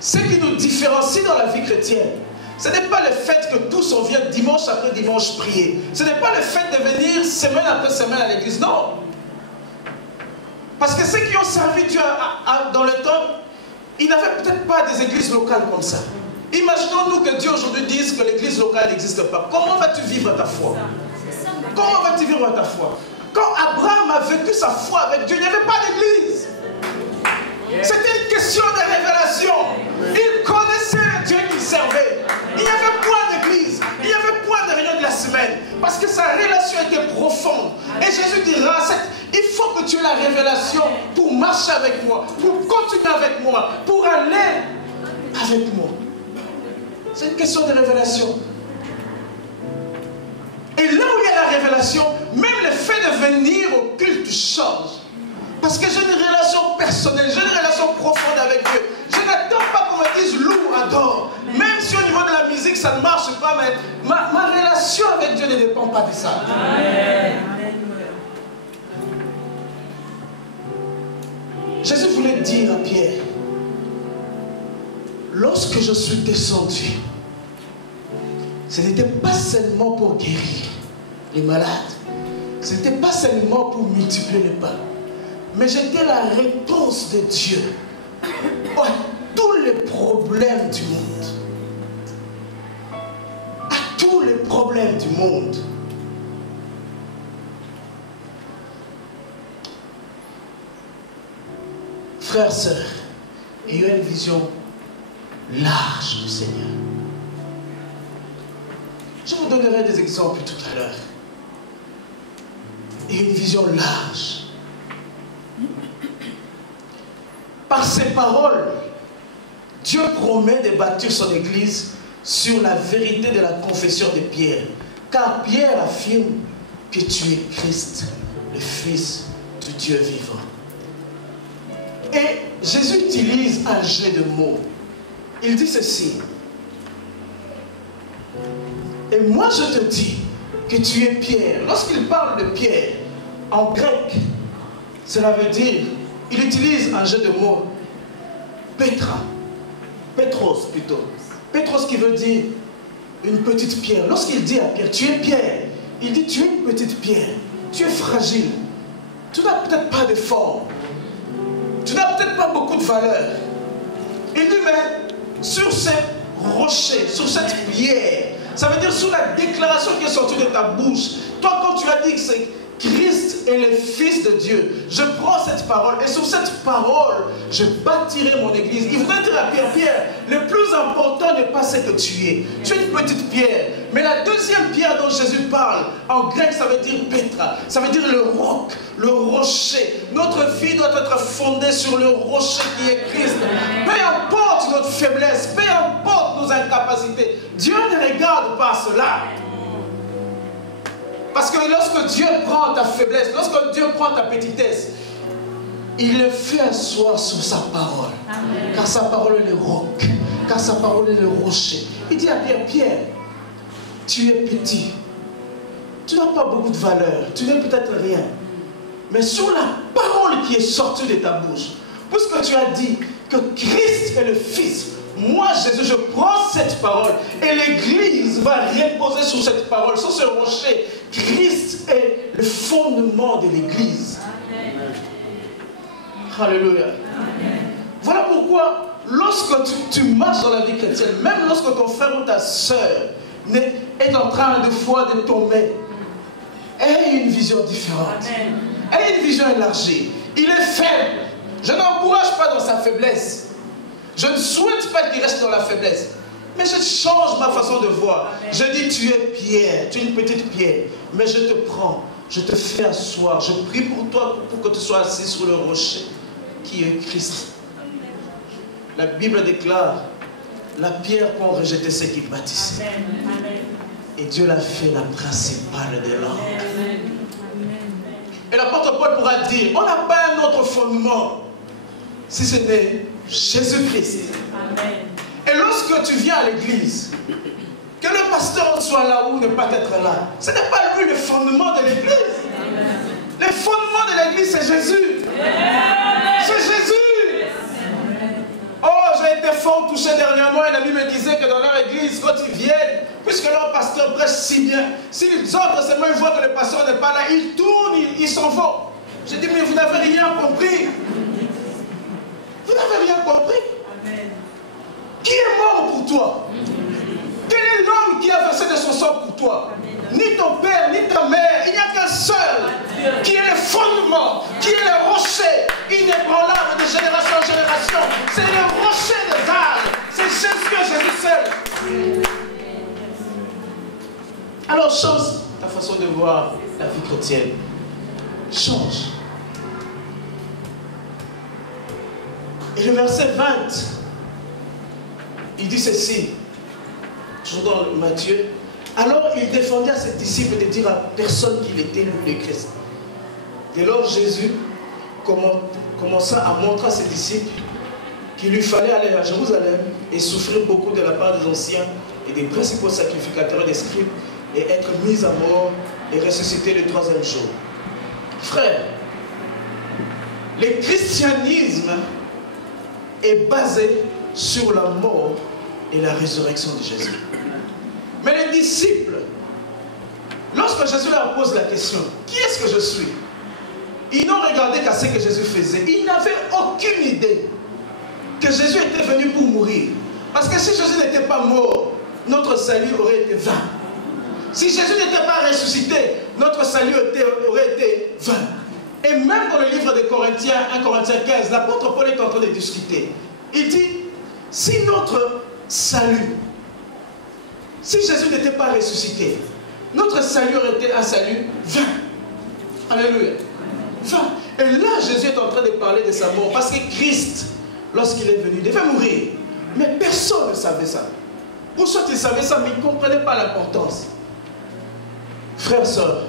Ce qui nous différencie dans la vie chrétienne, ce n'est pas le fait que tous on vient dimanche après dimanche prier. Ce n'est pas le fait de venir semaine après semaine à l'église. Non. Parce que ceux qui ont servi Dieu dans le temps, ils n'avaient peut-être pas des églises locales comme ça. Imaginons-nous que Dieu aujourd'hui dise que l'église locale n'existe pas. Comment vas-tu vivre ta foi? Comment vas-tu vivre ta foi? Quand Abraham a vécu sa foi avec Dieu, il n'y avait pas d'église. C'était une question de révélation. Il connaissait le Dieu qu'il servait. Il n'y avait point d'église. Il n'y avait point de réunion de la semaine. Parce que sa relation était profonde. Et Jésus dira, il faut que tu aies la révélation pour marcher avec moi, pour continuer avec moi, pour aller avec moi. C'est une question de révélation. Et là où il y a la révélation, même le fait de venir au culte change. Parce que j'ai une relation personnelle, j'ai une relation profonde avec Dieu. Je n'attends pas qu'on me dise loue, adore. Même si au niveau de la musique ça ne marche pas, mais ma relation avec Dieu ne dépend pas de ça. Amen. Jésus voulait dire à Pierre, lorsque je suis descendu, ce n'était pas seulement pour guérir les malades, ce n'était pas seulement pour multiplier les pains, mais j'étais la réponse de Dieu à tous les du monde. À tous les problèmes du monde. Frères, sœurs, ayez une vision large du Seigneur. Je vous donnerai des exemples tout à l'heure. Et une vision large. Par ces paroles, Dieu promet de bâtir son Église sur la vérité de la confession de Pierre. Car Pierre affirme que tu es Christ, le Fils du Dieu vivant. Et Jésus utilise un jeu de mots. Il dit ceci. Et moi je te dis que tu es Pierre. Lorsqu'il parle de Pierre, en grec, cela veut dire, il utilise un jeu de mots. Petra. Petros plutôt. Petros qui veut dire une petite pierre. Lorsqu'il dit à Pierre, tu es Pierre, il dit tu es une petite pierre. Tu es fragile. Tu n'as peut-être pas de forme. Tu n'as peut-être pas beaucoup de valeur. Il dit, mais sur ce rocher, sur cette pierre, ça veut dire sur la déclaration qui est sortie de ta bouche, toi quand tu as dit que c'est Christ est le Fils de Dieu, je prends cette parole et sur cette parole, je bâtirai mon église. Il voudrait dire à Pierre, Pierre, le plus important n'est pas ce que tu es. Tu es une petite pierre. Mais la deuxième pierre dont Jésus parle, en grec, ça veut dire Petra. Ça veut dire le roc, le rocher. Notre vie doit être fondée sur le rocher qui est Christ. Peu importe notre faiblesse, peu importe nos incapacités, Dieu ne regarde pas cela. Parce que lorsque Dieu prend ta faiblesse, lorsque Dieu prend ta petitesse, il le fait asseoir sur sa parole. Amen. Car sa parole est le roc, car sa parole est le rocher. Il dit à Pierre, Pierre, tu es petit, tu n'as pas beaucoup de valeur, tu n'es peut-être rien. Mais sur la parole qui est sortie de ta bouche, puisque tu as dit que Christ est le Fils, moi, Jésus, je prends cette parole et l'Église va reposer sur cette parole, sur ce rocher. Christ est le fondement de l'Église. Alléluia. Voilà pourquoi, lorsque tu marches dans la vie chrétienne, même lorsque ton frère ou ta soeur est en train de foi de tomber, aie une vision différente. Aie une vision élargie. Il est faible. Je n'encourage pas dans sa faiblesse. Je ne souhaite pas qu'il reste dans la faiblesse. Mais je change ma façon de voir. Je dis, tu es pierre, tu es une petite pierre. Mais je te prends, je te fais asseoir. Je prie pour toi pour que tu sois assis sur le rocher qui est Christ. La Bible déclare, la pierre qu'ont rejeté ceux qui bâtissaient. Et Dieu l'a fait la principale des langues. Et l'apôtre Paul pourra dire, on n'a pas un autre fondement si ce n'est Jésus-Christ. Et lorsque tu viens à l'église, que le pasteur soit là ou ne pas être là, ce n'est pas lui le fondement de l'église. Le fondement de l'église, c'est Jésus. C'est Jésus. Oh, j'ai été fort touché dernièrement. Un ami me disait que dans leur église, quand ils viennent, puisque leur pasteur prêche si bien, si les autres seulement ils voient que le pasteur n'est pas là, ils tournent, ils s'en vont. J'ai dit, mais vous n'avez rien compris. Vous n'avez rien compris. Qui est mort pour toi? Quel est l'homme qui a versé de son sang pour toi? Ni ton père, ni ta mère. Il n'y a qu'un seul qui est le fondement, qui est le rocher inébranlable de génération en génération. C'est le rocher des âges. C'est Jésus seul. Alors change ta façon de voir la vie chrétienne. Change. Et le verset 20, il dit ceci, toujours dans Matthieu. Alors il défendait à ses disciples de dire à personne qu'il était le Christ. Dès lors Jésus commença à montrer à ses disciples qu'il lui fallait aller à Jérusalem et souffrir beaucoup de la part des anciens et des principaux sacrificateurs et des scribes et être mis à mort et ressusciter le 3e jour. Frère, le christianisme est basé sur la mort et la résurrection de Jésus. Mais les disciples, lorsque Jésus leur pose la question, qui est-ce que je suis? Ils n'ont regardé qu'à ce que Jésus faisait. Ils n'avaient aucune idée que Jésus était venu pour mourir, Parce que si Jésus n'était pas mort, notre salut aurait été vain. Si Jésus n'était pas ressuscité, notre salut aurait été vain. Et même dans le livre de Corinthiens, 1 Corinthiens 15, l'apôtre Paul est en train de discuter. Il dit, si notre salut, si Jésus n'était pas ressuscité, notre salut aurait été un salut vain. Alléluia. Vain. Et là, Jésus est en train de parler de sa mort. Parce que Christ, lorsqu'il est venu, devait mourir. Mais personne ne savait ça. Ou soit il savait ça, mais il ne comprenait pas l'importance. Frères, sœurs,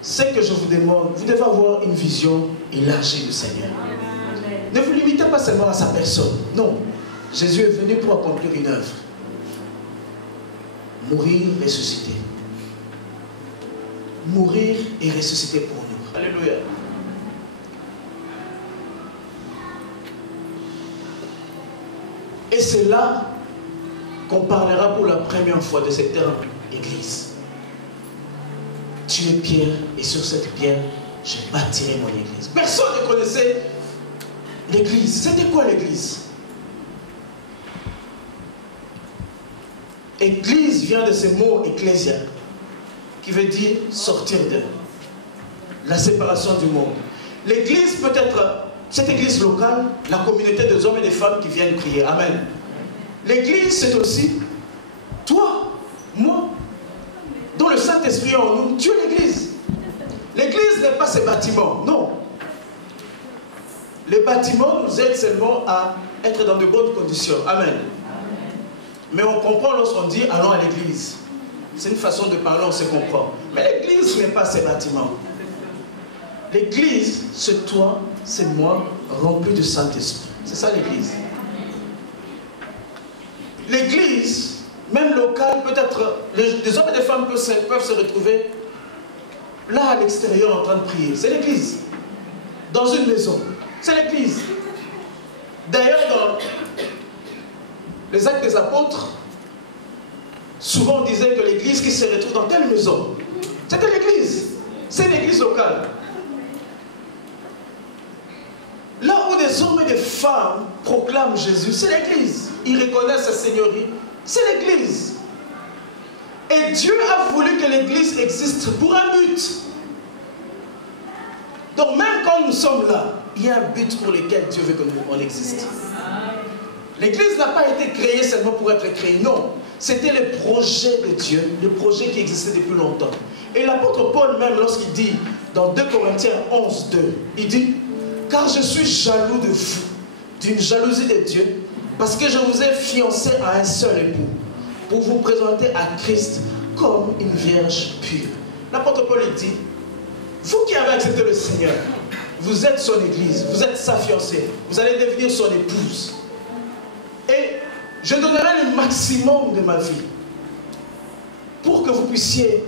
ce que je vous demande, vous devez avoir une vision élargie du Seigneur. Ne vous limitez pas seulement à sa personne. Non. Jésus est venu pour accomplir une œuvre. Mourir, ressusciter. Mourir et ressusciter pour nous. Alléluia. Et c'est là qu'on parlera pour la première fois de ce terme église. Tu es pierre et sur cette pierre, je bâtirai mon église. Personne ne connaissait l'église. C'était quoi l'église? Église vient de ce mot ecclésia, qui veut dire sortir de la séparation du monde. L'église peut être cette église locale, la communauté des hommes et des femmes qui viennent prier. Amen. L'église, c'est aussi toi, moi, dont le Saint-Esprit est en nous. Tu es l'église. L'église n'est pas ces bâtiments, non. Les bâtiments nous aident seulement à être dans de bonnes conditions. Amen. Mais on comprend lorsqu'on dit allons à l'église. C'est une façon de parler, on se comprend. Mais l'église n'est pas ces bâtiments. L'église, c'est toi, c'est moi, rempli du Saint-Esprit. C'est ça l'église. L'église, même locale, peut-être, des hommes et des femmes peuvent se retrouver là à l'extérieur en train de prier. C'est l'église. Dans une maison. C'est l'église. D'ailleurs, dans les actes des apôtres, souvent on disait que l'église qui se retrouve dans telle maison, c'était l'église. C'est l'église locale. Là où des hommes et des femmes proclament Jésus, c'est l'église. Ils reconnaissent sa seigneurie, c'est l'église. Et Dieu a voulu que l'église existe pour un but. Donc même quand nous sommes là, il y a un but pour lequel Dieu veut qu'on existe. L'église n'a pas été créée seulement pour être créée, non. C'était le projet de Dieu, le projet qui existait depuis longtemps. Et l'apôtre Paul même, lorsqu'il dit dans 2 Corinthiens 11, 2, il dit « Car je suis jaloux de vous, d'une jalousie de Dieu, parce que je vous ai fiancé à un seul époux, pour vous présenter à Christ comme une vierge pure. » L'apôtre Paul dit « Vous qui avez accepté le Seigneur, vous êtes son église, vous êtes sa fiancée, vous allez devenir son épouse. Et je donnerai le maximum de ma vie pour que vous puissiez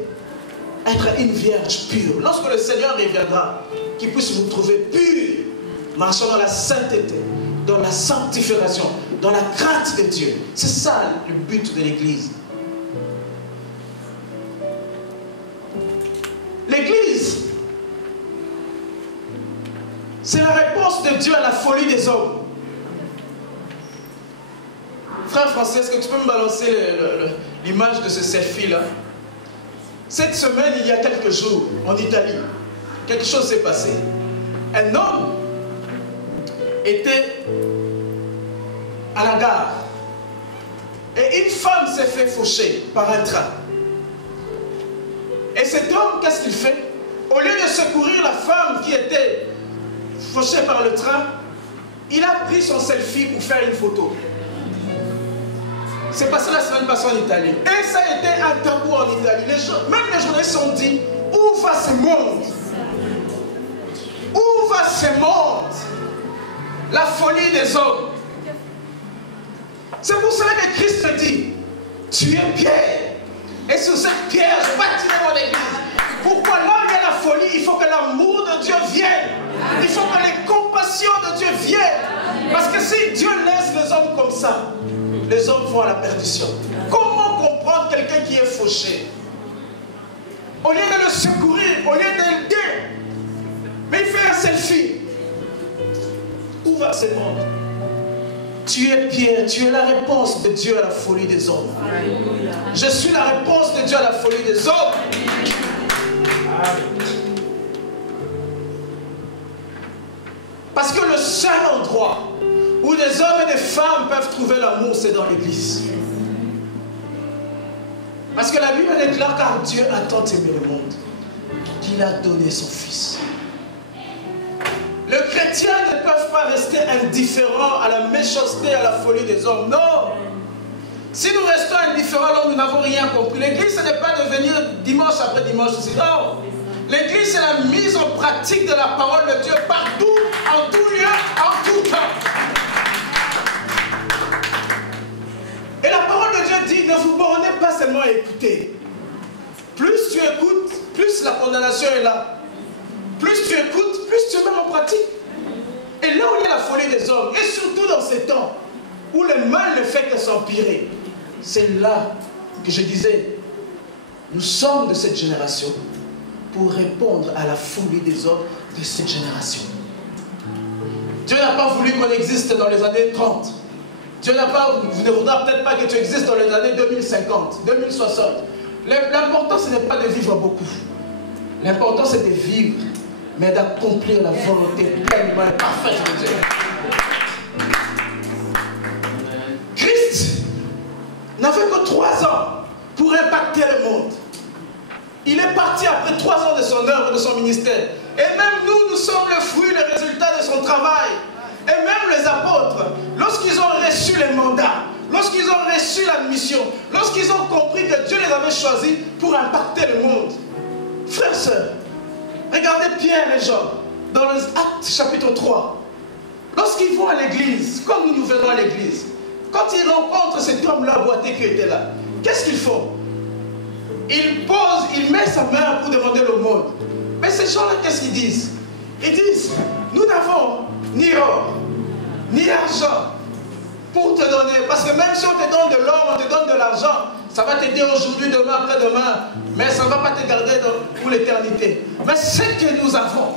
être une vierge pure. Lorsque le Seigneur reviendra, qu'il puisse vous trouver pur, marchant dans la sainteté, dans la sanctification, dans la crainte de Dieu. C'est ça le but de l'Église. L'Église, c'est la réponse de Dieu à la folie des hommes. Frère Français, est-ce que tu peux me balancer l'image de ce selfie-là? Cette semaine, il y a quelques jours, en Italie, quelque chose s'est passé. Un homme était à la gare et une femme s'est fait faucher par un train. Et cet homme, qu'est-ce qu'il fait? Au lieu de secourir la femme qui était fauchée par le train, il a pris son selfie pour faire une photo. C'est passé la semaine passée en Italie. Et ça a été un tabou en Italie. Même les journalistes ont dit, où va ce monde? Où va ce monde? La folie des hommes. C'est pour cela que Christ dit, tu es pierre. Et sur cette pierre, je bâtirai mon église. Pourquoi là où il y a la folie, il faut que l'amour de Dieu vienne. Il faut que les compassions de Dieu viennent. Parce que si Dieu laisse les hommes comme ça, les hommes vont à la perdition. Comment comprendre quelqu'un qui est fauché? Au lieu de le secourir, au lieu de l'aider, mais il fait un selfie. Où va ce monde? Tu es Pierre, tu es la réponse de Dieu à la folie des hommes. Je suis la réponse de Dieu à la folie des hommes. Parce que le seul endroit où des hommes et des femmes peuvent trouver l'amour, c'est dans l'église. Parce que la Bible déclare, car Dieu a tant aimé le monde qu'il a donné son Fils. Les chrétiens ne peuvent pas rester indifférents à la méchanceté, à la folie des hommes. Non. Si nous restons indifférents, alors nous n'avons rien compris. L'église, ce n'est pas de venir dimanche après dimanche aussi. Non. L'église, c'est la mise en pratique de la parole de Dieu partout, en tout lieu, en tout temps. Et la parole de Dieu dit, ne vous bornez pas seulement à écouter. Plus tu écoutes, plus la condamnation est là. Plus tu écoutes, plus tu mets en pratique. Et là où il y a la folie des hommes, et surtout dans ces temps où le mal ne fait que s'empirer, c'est là que je disais, nous sommes de cette génération pour répondre à la folie des hommes de cette génération. Dieu n'a pas voulu qu'on existe dans les années 30. Dieu ne voudra peut-être pas que tu existes dans les années 2050, 2060. L'important, ce n'est pas de vivre beaucoup. L'important, c'est de vivre, mais d'accomplir la volonté pleinement et parfaite de Dieu. Christ n'avait que 3 ans pour impacter le monde. Il est parti après 3 ans de son œuvre, de son ministère. Et même nous sommes le fruit, le résultat de son travail. Et même les apôtres, lorsqu'ils ont reçu les mandats, lorsqu'ils ont reçu la mission, lorsqu'ils ont compris que Dieu les avait choisis pour impacter le monde. Frères et sœurs, regardez Pierre et Jean dans les Actes chapitre 3. Lorsqu'ils vont à l'église, comme nous venons à l'église, quand ils rencontrent cet homme-là boité qui était là, qu'est-ce qu'ils font? Il met sa main pour demander l'aumône. Mais ces gens-là, qu'est-ce qu'ils disent? Ils disent, nous n'avons ni or, ni argent pour te donner. Parce que même si on te donne de l'or, on te donne de l'argent, ça va t'aider aujourd'hui, demain, après-demain. Mais ça ne va pas te garder pour l'éternité. Mais ce que nous avons,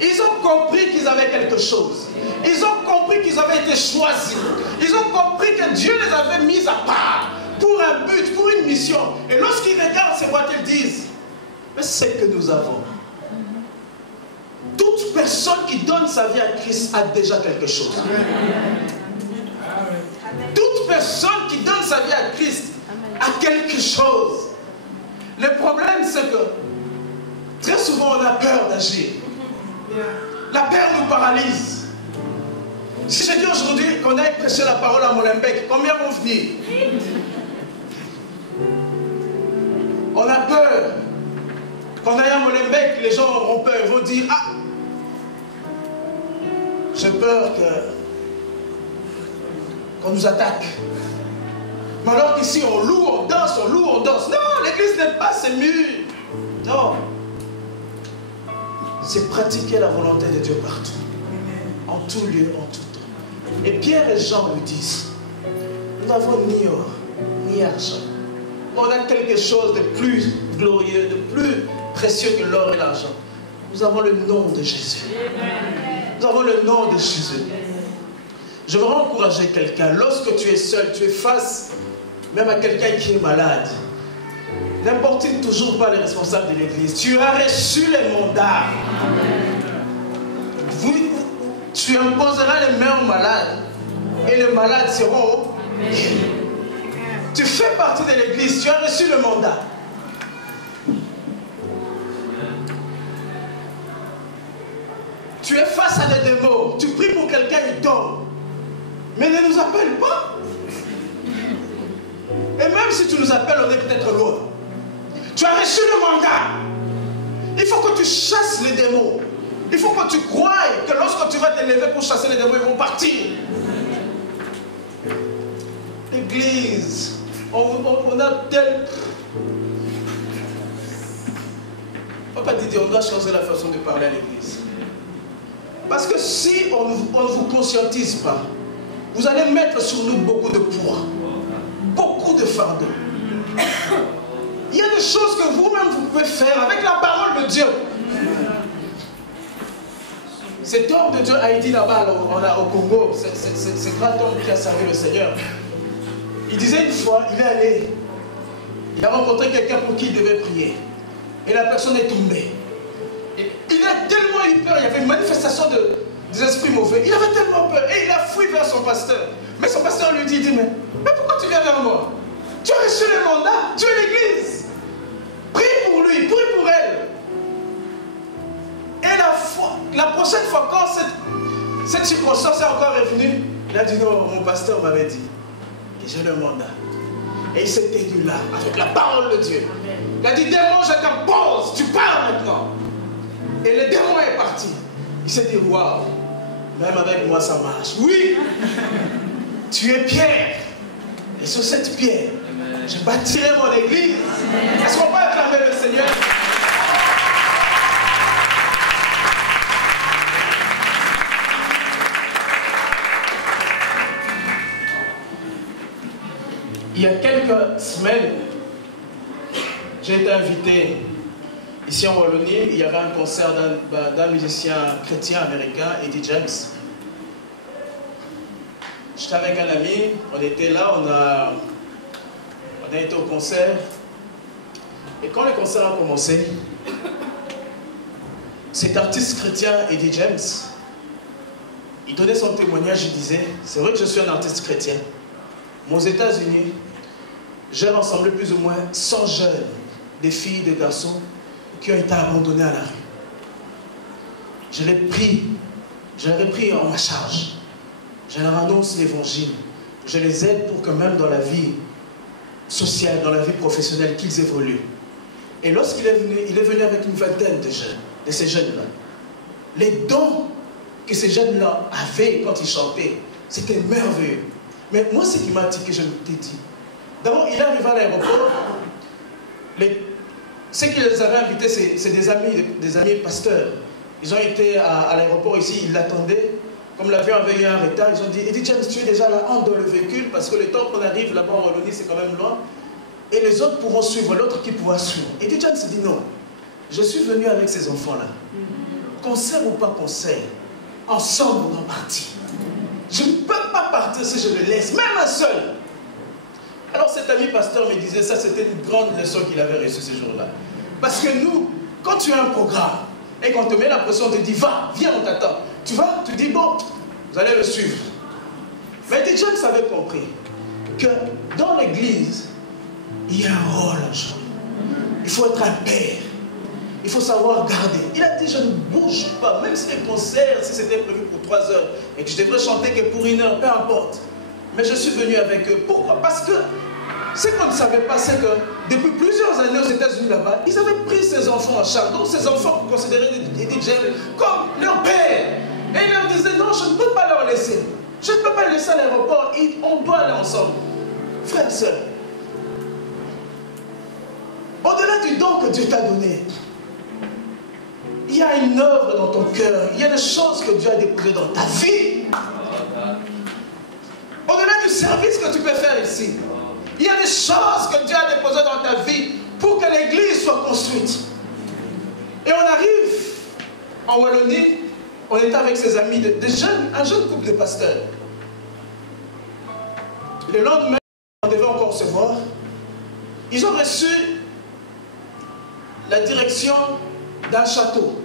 ils ont compris qu'ils avaient quelque chose. Ils ont compris qu'ils avaient été choisis. Ils ont compris que Dieu les avait mis à part pour un but, pour une mission. Et lorsqu'ils regardent, c'est quoi qu'ils disent? Mais ce que nous avons. Toute personne qui donne sa vie à Christ a déjà quelque chose. Toute personne qui donne sa vie à Christ a quelque chose. Le problème, c'est que très souvent, on a peur d'agir. La peur nous paralyse. Si je dis aujourd'hui qu'on aille prêcher la parole à Molenbeek, combien vont venir? On a peur. Quand on aille à Molenbeek, les gens auront peur. Ils vont dire, ah, j'ai peur qu'on nous attaque. Mais alors qu'ici, on loue, on danse, on loue, on danse. Non, l'église n'est pas ces murs. Non. C'est pratiquer la volonté de Dieu partout. En tout lieu, en tout temps. Et Pierre et Jean lui disent, nous n'avons ni or, ni argent. On a quelque chose de plus glorieux, de plus précieux que l'or et l'argent. Nous avons le nom de Jésus. Nous avons le nom de Jésus. Je veux encourager quelqu'un. Lorsque tu es seul, tu es face même à quelqu'un qui est malade. N'importune toujours pas les responsables de l'église. Tu as reçu les mandats. Tu imposeras les mains aux malades. Et les malades seront guéris. Tu fais partie de l'église. Tu as reçu le mandat. Tu es face à des démons. Tu pries pour quelqu'un, il tombe. Mais ne nous appelle pas. Et même si tu nous appelles, on est peut-être loin. Tu as reçu le mandat. Il faut que tu chasses les démons. Il faut que tu croies que lorsque tu vas te lever pour chasser les démons, ils vont partir. L'église, on a tel... Papa dit, on doit changer la façon de parler à l'église. Parce que si on ne vous conscientise pas, vous allez mettre sur nous beaucoup de poids, beaucoup de fardeaux. Il y a des choses que vous-même vous pouvez faire avec la parole de Dieu. Cet homme de Dieu a été là-bas au Congo, ce grand homme qui a servi le Seigneur. Il disait une fois, il est allé, il a rencontré quelqu'un pour qui il devait prier. Et la personne est tombée. Et il a tellement eu peur, il y avait une manifestation des esprits mauvais. Il avait tellement peur et il a fui vers son pasteur. Mais son pasteur lui dit, mais pourquoi tu viens vers moi? Tu as reçu le mandat, tu es l'église. Prie pour lui, prie pour elle. Et la prochaine fois, quand cette circonstance est encore revenue, il a dit non, mon pasteur m'avait dit. Et j'ai le mandat. Et il s'est tenu là, avec la parole de Dieu. Il a dit, démon, je t'impose, tu pars maintenant. Et le démon est parti. Il s'est dit, waouh, même avec moi ça marche. Oui, tu es Pierre. Et sur cette pierre, je bâtirai mon église. Est-ce qu'on peut acclamer le Seigneur? Il y a quelques semaines, j'ai été invité ici en Wallonie. Il y avait un concert d'un musicien chrétien américain, Eddie James. J'étais avec un ami, on était là, on a été au concert. Et quand le concert a commencé, cet artiste chrétien, Eddie James, il donnait son témoignage, il disait, c'est vrai que je suis un artiste chrétien. Mais aux États-Unis, j'ai rassemblé plus ou moins 100 jeunes, des filles, des garçons, qui ont été abandonnés à la rue. Je les pris en ma charge. Je leur annonce l'évangile. Je les aide pour que même dans la vie sociale, dans la vie professionnelle, qu'ils évoluent. Et lorsqu'il est venu, il est venu avec une vingtaine de jeunes, de ces jeunes-là. Les dons que ces jeunes-là avaient quand ils chantaient, c'était merveilleux. Mais moi, ce qui m'a dit, que je t'ai dit, d'abord, il est arrivé à l'aéroport. Ceux qui les avaient invités, c'est des amis pasteurs. Ils ont été à l'aéroport ici, ils l'attendaient. Comme l'avion avait eu un retard, ils ont dit, Eddie James, tu es déjà là, entre dans le véhicule, parce que le temps qu'on arrive là-bas en Wallonie, c'est quand même loin. Et les autres pourront suivre, l'autre qui pourra suivre. Eddie James dit, non, je suis venu avec ces enfants-là. Concert ou pas concert, ensemble on en partit. Je ne peux pas partir si je le laisse, même un seul. Alors cet ami pasteur me disait, ça c'était une grande leçon qu'il avait reçue ce jour-là. Parce que nous, quand tu as un programme, et qu'on te met la pression, on te dit, va, viens, on t'attend. Tu vas, tu dis, bon, vous allez le suivre. Mais Eddie James avait compris que dans l'église, il y a un rôle à jouer. Il faut être un père. Il faut savoir garder. Il a dit, je ne bouge pas, même si les concerts, si c'était prévu pour 3 heures, et que je devrais chanter que pour 1 heure, peu importe. Mais je suis venu avec eux. Pourquoi? Parce que ce qu'on ne savait pas, c'est que depuis plusieurs années aux États-Unis là-bas, ils avaient pris ces enfants en charge. Donc ces enfants considéraient Eddie James comme leur père. Et ils leur disaient, non, je ne peux pas leur laisser. Je ne peux pas les laisser à l'aéroport. On doit aller ensemble. Frères et sœurs, au-delà du don que Dieu t'a donné, il y a une œuvre dans ton cœur. Il y a des choses que Dieu a déposées dans ta vie. Au-delà du service que tu peux faire ici, il y a des choses que Dieu a déposées dans ta vie pour que l'église soit construite. Et on arrive en Wallonie, on était avec ses amis, un jeune couple de pasteurs. Le lendemain, on devait encore se voir. Ils ont reçu la direction d'un château.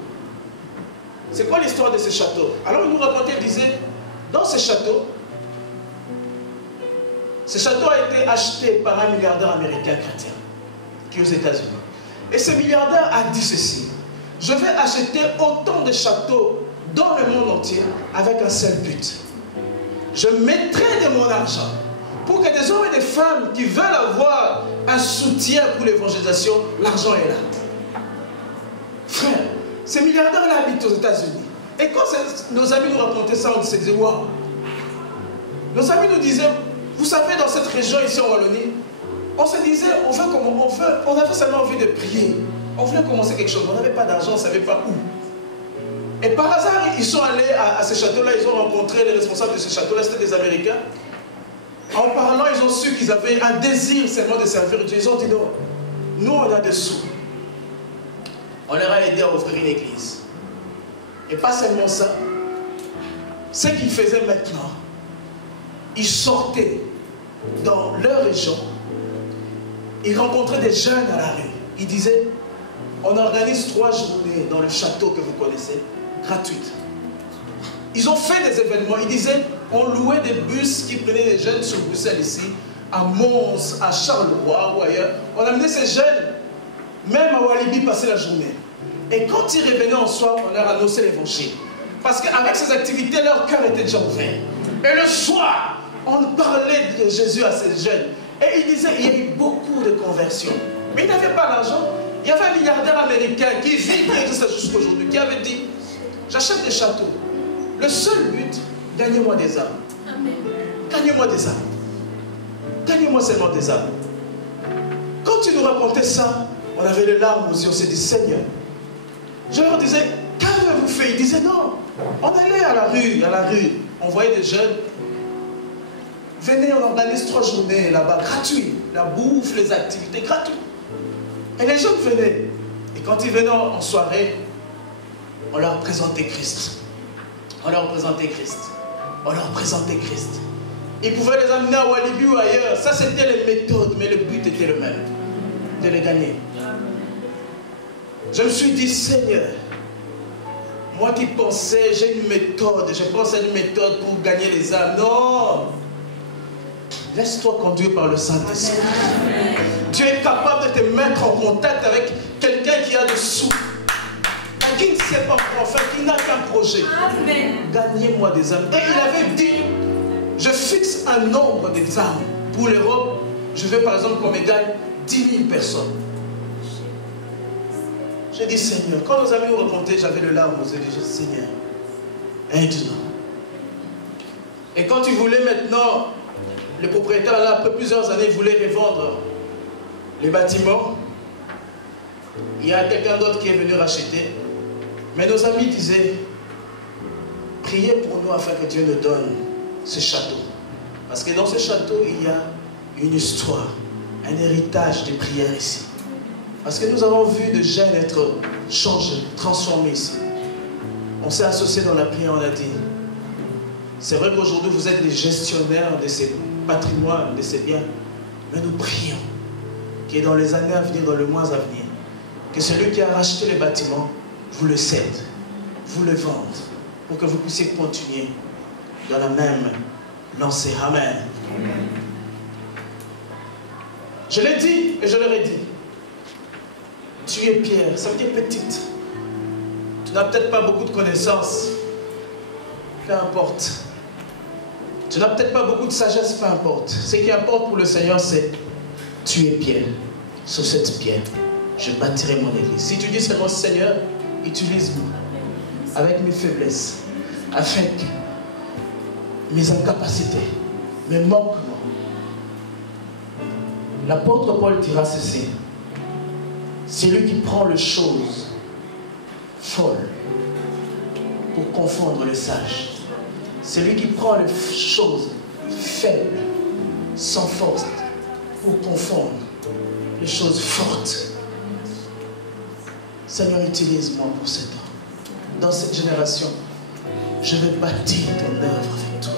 C'est quoi l'histoire de ce château? Alors ils nous racontaient, ils disaient, dans ce château a été acheté par un milliardaire américain chrétien, qui est aux États-Unis. Et ce milliardaire a dit ceci, je vais acheter autant de châteaux dans le monde entier avec un seul but. Je mettrai de mon argent pour que des hommes et des femmes qui veulent avoir un soutien pour l'évangélisation, l'argent est là. Frère, ce milliardaire-là habite aux États-Unis. Et quand nos amis nous racontaient ça, on se disait, waouh. Nos amis nous disaient, vous savez, dans cette région ici en Wallonie, on se disait, on avait seulement envie de prier. On voulait commencer quelque chose, on n'avait pas d'argent, on ne savait pas où. Et par hasard, ils sont allés à ce château-là, ils ont rencontré les responsables de ce château-là, c'était des Américains. En parlant, ils ont su qu'ils avaient un désir seulement de servir Dieu. Ils ont dit non, nous on a des sous. On leur a aidé à ouvrir une église. Et pas seulement ça, ce qu'ils faisaient maintenant, ils sortaient dans leur région, ils rencontraient des jeunes à la rue. Ils disaient, on organise 3 journées dans le château que vous connaissez, gratuites. Ils ont fait des événements. Ils disaient, on louait des bus qui prenaient les jeunes sur Bruxelles ici, à Mons, à Charleroi ou ailleurs. On amenait ces jeunes, même à Walibi, passer la journée. Et quand ils revenaient en soir, on leur annonçait l'évangile. Parce qu'avec ces activités, leur cœur était déjà ouvert. Et le soir, on parlait de Jésus à ces jeunes. Et ils disaient, il y a eu beaucoup de conversions. Mais ils n'avaient pas d'argent. Il y avait un milliardaire américain qui vit jusqu'à aujourd'hui, qui avait dit, j'achète des châteaux. Le seul but, gagnez-moi des âmes. Gagnez-moi des âmes. Gagnez-moi seulement des âmes. Quand tu nous racontais ça, on avait les larmes aux yeux, on s'est dit, Seigneur. Je leur disais, qu'avez-vous fait? Ils disaient, non. On allait à la rue, on voyait des jeunes. Venez, on organise 3 journées là-bas, gratuit. La bouffe, les activités, gratuit. Et les jeunes venaient. Et quand ils venaient en soirée, on leur présentait Christ. On leur présentait Christ. On leur présentait Christ. Ils pouvaient les amener à Walibi ou ailleurs. Ça, c'était les méthodes, mais le but était le même. De les gagner. Je me suis dit, Seigneur, moi qui pensais, j'ai une méthode, je pense à une méthode pour gagner les âmes. Non! Laisse-toi conduire par le Saint-Esprit. Tu es capable de te mettre en contact avec quelqu'un qui a des sous, qui ne sait pas quoi faire, qui n'a qu'un projet. Gagnez-moi des âmes. Et il avait dit, je fixe un nombre des âmes. Pour l'Europe, je veux par exemple qu'on me gagne 10 000 personnes. J'ai dit, Seigneur, quand nos amis nous racontaient, j'avais le larme aux yeux, j'ai dit, Seigneur, aide-nous. Et quand ils voulaient maintenant, le propriétaire, là, après plusieurs années, il voulait revendre les bâtiments. Il y a quelqu'un d'autre qui est venu racheter. Mais nos amis disaient, priez pour nous afin que Dieu nous donne ce château. Parce que dans ce château, il y a une histoire, un héritage de prières ici. Parce que nous avons vu des jeunes être changés, transformés ici. On s'est associés dans la prière, on a dit, c'est vrai qu'aujourd'hui vous êtes les gestionnaires de ces patrimoines, de ces biens, mais nous prions que dans les années à venir, dans le mois à venir, que celui qui a racheté les bâtiments vous le cède, vous le vende, pour que vous puissiez continuer dans la même lancée. Amen. Amen. Je l'ai dit et je leur ai dit, tu es Pierre, ça veut dire petite. Tu n'as peut-être pas beaucoup de connaissances, peu importe. Tu n'as peut-être pas beaucoup de sagesse, peu importe. Ce qui importe pour le Seigneur, c'est tu es Pierre. Sur cette pierre, je bâtirai mon église. Si tu dis seulement Seigneur, utilise-moi avec mes faiblesses, afin que mes incapacités, mes manquements. L'apôtre Paul dira ceci. C'est lui qui prend les choses folles pour confondre les sages. C'est lui qui prend les choses faibles, sans force, pour confondre les choses fortes. Seigneur, utilise-moi pour ce temps. Dans cette génération, je vais bâtir ton œuvre avec toi.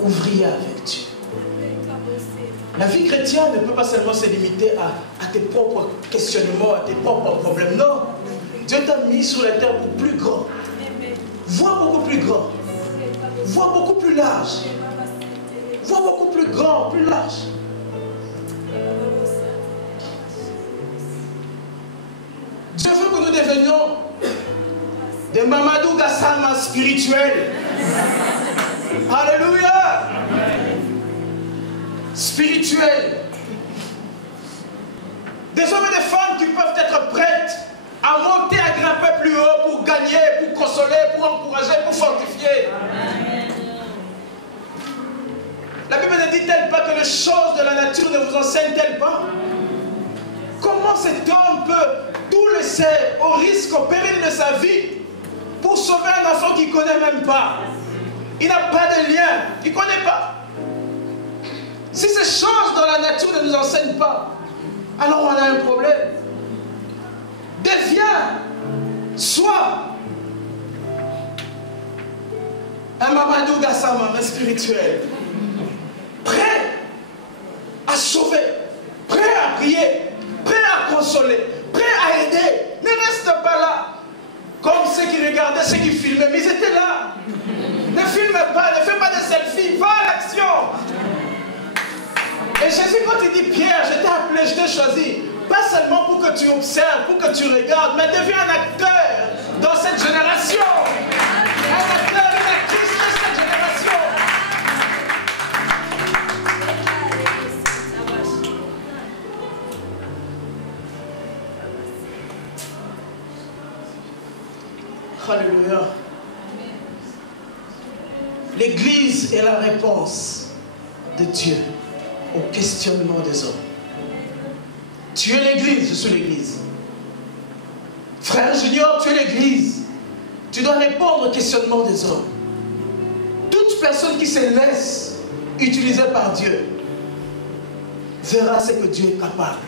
Ouvrier avec Dieu. La vie chrétienne ne peut pas seulement se limiter à tes propres questionnements, à tes propres problèmes. Non. Dieu t'a mis sur la terre pour plus grand. Vois beaucoup plus grand. Vois beaucoup plus large. Vois beaucoup plus grand, plus large. Dieu veut que nous devenions des Mamadou Gassama spirituels. Alléluia. Spirituels. Des hommes et des femmes qui peuvent être prêtes à monter, à grimper plus haut pour gagner, pour consoler, pour encourager, pour fortifier. Amen. La Bible ne dit-elle pas que les choses de la nature ne vous enseignent-elles pas? Comment cet homme peut tout laisser au risque, au péril de sa vie pour sauver un enfant qu'il ne connaît même pas? Il n'a pas de lien, il ne connaît pas. Si ces choses dans la nature ne nous enseignent pas, alors on a un problème. Deviens, sois Un Mamadou Gassama, un spirituel. Prêt à sauver, prêt à prier, prêt à consoler, prêt à aider. Ne reste pas là comme ceux qui regardaient, ceux qui filmaient, mais ils étaient là. Ne filme pas, ne fais pas de selfie, va à l'action. Et Jésus, quand il dit Pierre, je t'ai appelé, je t'ai choisi, pas seulement pour que tu observes, pour que tu regardes, mais deviens un acteur dans cette génération. Un acteur, une actrice de cette génération. Alléluia. L'Église est la réponse de Dieu au questionnement des hommes. Tu es l'Église, je suis l'Église. Frère Junior, tu es l'Église. Tu dois répondre au questionnement des hommes. Toute personne qui se laisse utiliser par Dieu verra ce que Dieu est capable.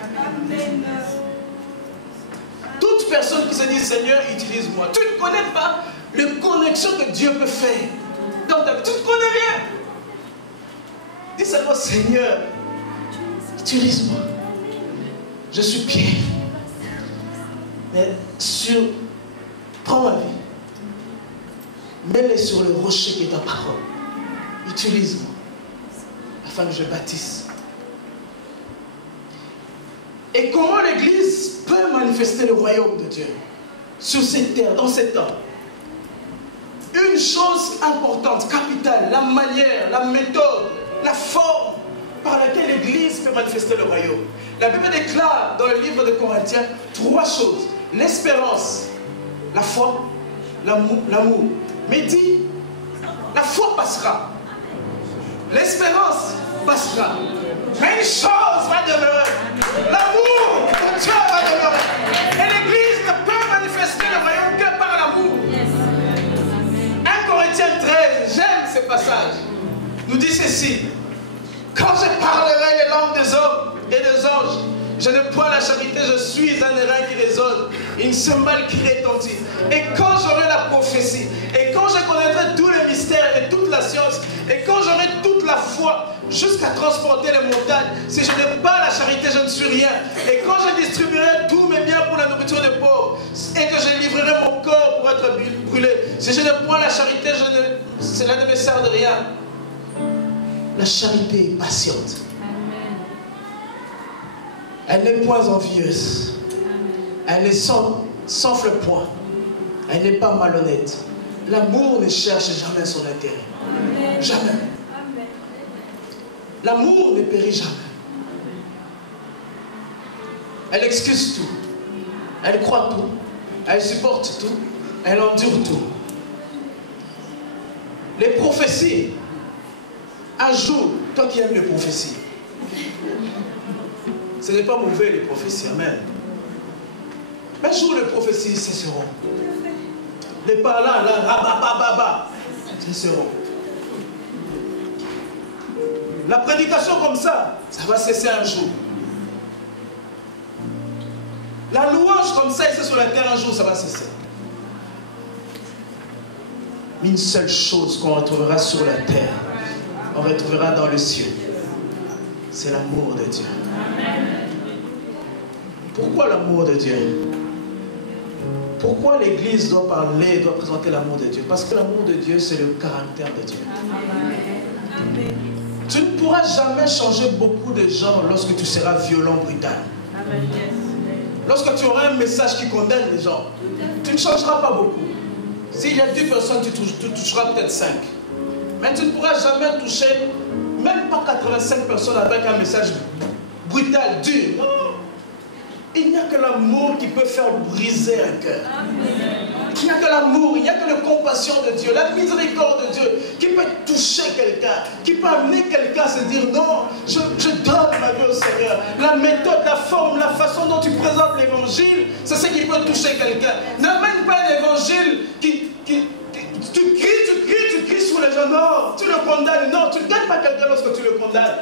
Toute personne qui se dit Seigneur, utilise-moi. Tu ne connais pas les connexions que Dieu peut faire. Donc, tu ne connais rien. Dis seulement Seigneur, utilise-moi. Je suis Pierre. Mais prends ma vie. Mets-les sur le rocher qui est ta parole. Utilise-moi. Afin que je bâtisse. Et comment l'Église peut manifester le royaume de Dieu sur cette terre, dans ces temps? Une chose importante, capitale, la manière, la méthode, la forme par laquelle l'Église peut manifester le royaume. La Bible déclare dans le livre de Corinthiens 3 choses. L'espérance, la foi, l'amour. Mais dit, la foi passera. L'espérance passera. Mais une chose va demeurer. L'amour de Dieu va demeurer. Et l'Église ne peut manifester le royaume que par l'amour. 1 Corinthiens 13, j'aime ce passage, nous dit ceci. Quand je parlerai les langues des hommes et des anges, je n'ai point la charité, je suis un airain qui résonne, une cymbale qui retentit. Et quand j'aurai la prophétie, et quand je connaîtrai tous les mystères et toute la science, et quand j'aurai toute la foi jusqu'à transporter les montagnes, si je n'ai pas la charité, je ne suis rien. Et quand je distribuerai tous mes biens pour la nourriture des pauvres, et que je livrerai mon corps pour être brûlé, si je n'ai point la charité, cela ne me sert de rien. La charité est patiente. Elle n'est point envieuse. Elle ne s'enfle point. Elle n'est pas malhonnête. L'amour ne cherche jamais son intérêt. Jamais. L'amour ne périt jamais. Elle excuse tout. Elle croit tout. Elle supporte tout. Elle endure tout. Les prophéties. Un jour, toi qui aimes les prophéties, ce n'est pas mauvais les prophéties, amen. Mais un jour les prophéties cesseront. Les parlants là, rababababa, cesseront. La prédication comme ça va cesser un jour. La louange comme ça, ici sur la terre, un jour, ça va cesser. Mais une seule chose qu'on retrouvera sur la terre, on retrouvera dans le ciel, c'est l'amour de Dieu. Pourquoi l'amour de Dieu? Pourquoi l'Église doit parler, doit présenter l'amour de Dieu? Parce que l'amour de Dieu, c'est le caractère de Dieu. Amen. Tu ne pourras jamais changer beaucoup de gens lorsque tu seras violent, brutal. Amen. Lorsque tu auras un message qui condamne les gens, tu ne changeras pas beaucoup. S'il y a 10 personnes, tu toucheras peut-être 5. Mais tu ne pourras jamais toucher, même pas 85 personnes avec un message brutal, dur. Non. Il n'y a que l'amour qui peut faire briser un cœur. Il n'y a que l'amour, il n'y a que la compassion de Dieu, la miséricorde de Dieu qui peut toucher quelqu'un, qui peut amener quelqu'un à se dire non, je donne ma vie au Seigneur. La méthode, la forme, la façon dont tu présentes l'évangile, c'est ce qui peut toucher quelqu'un. N'amène pas un évangile qui tu cries sur les gens, non, tu le condamnes, non, tu ne gagnes pas quelqu'un lorsque tu le condamnes.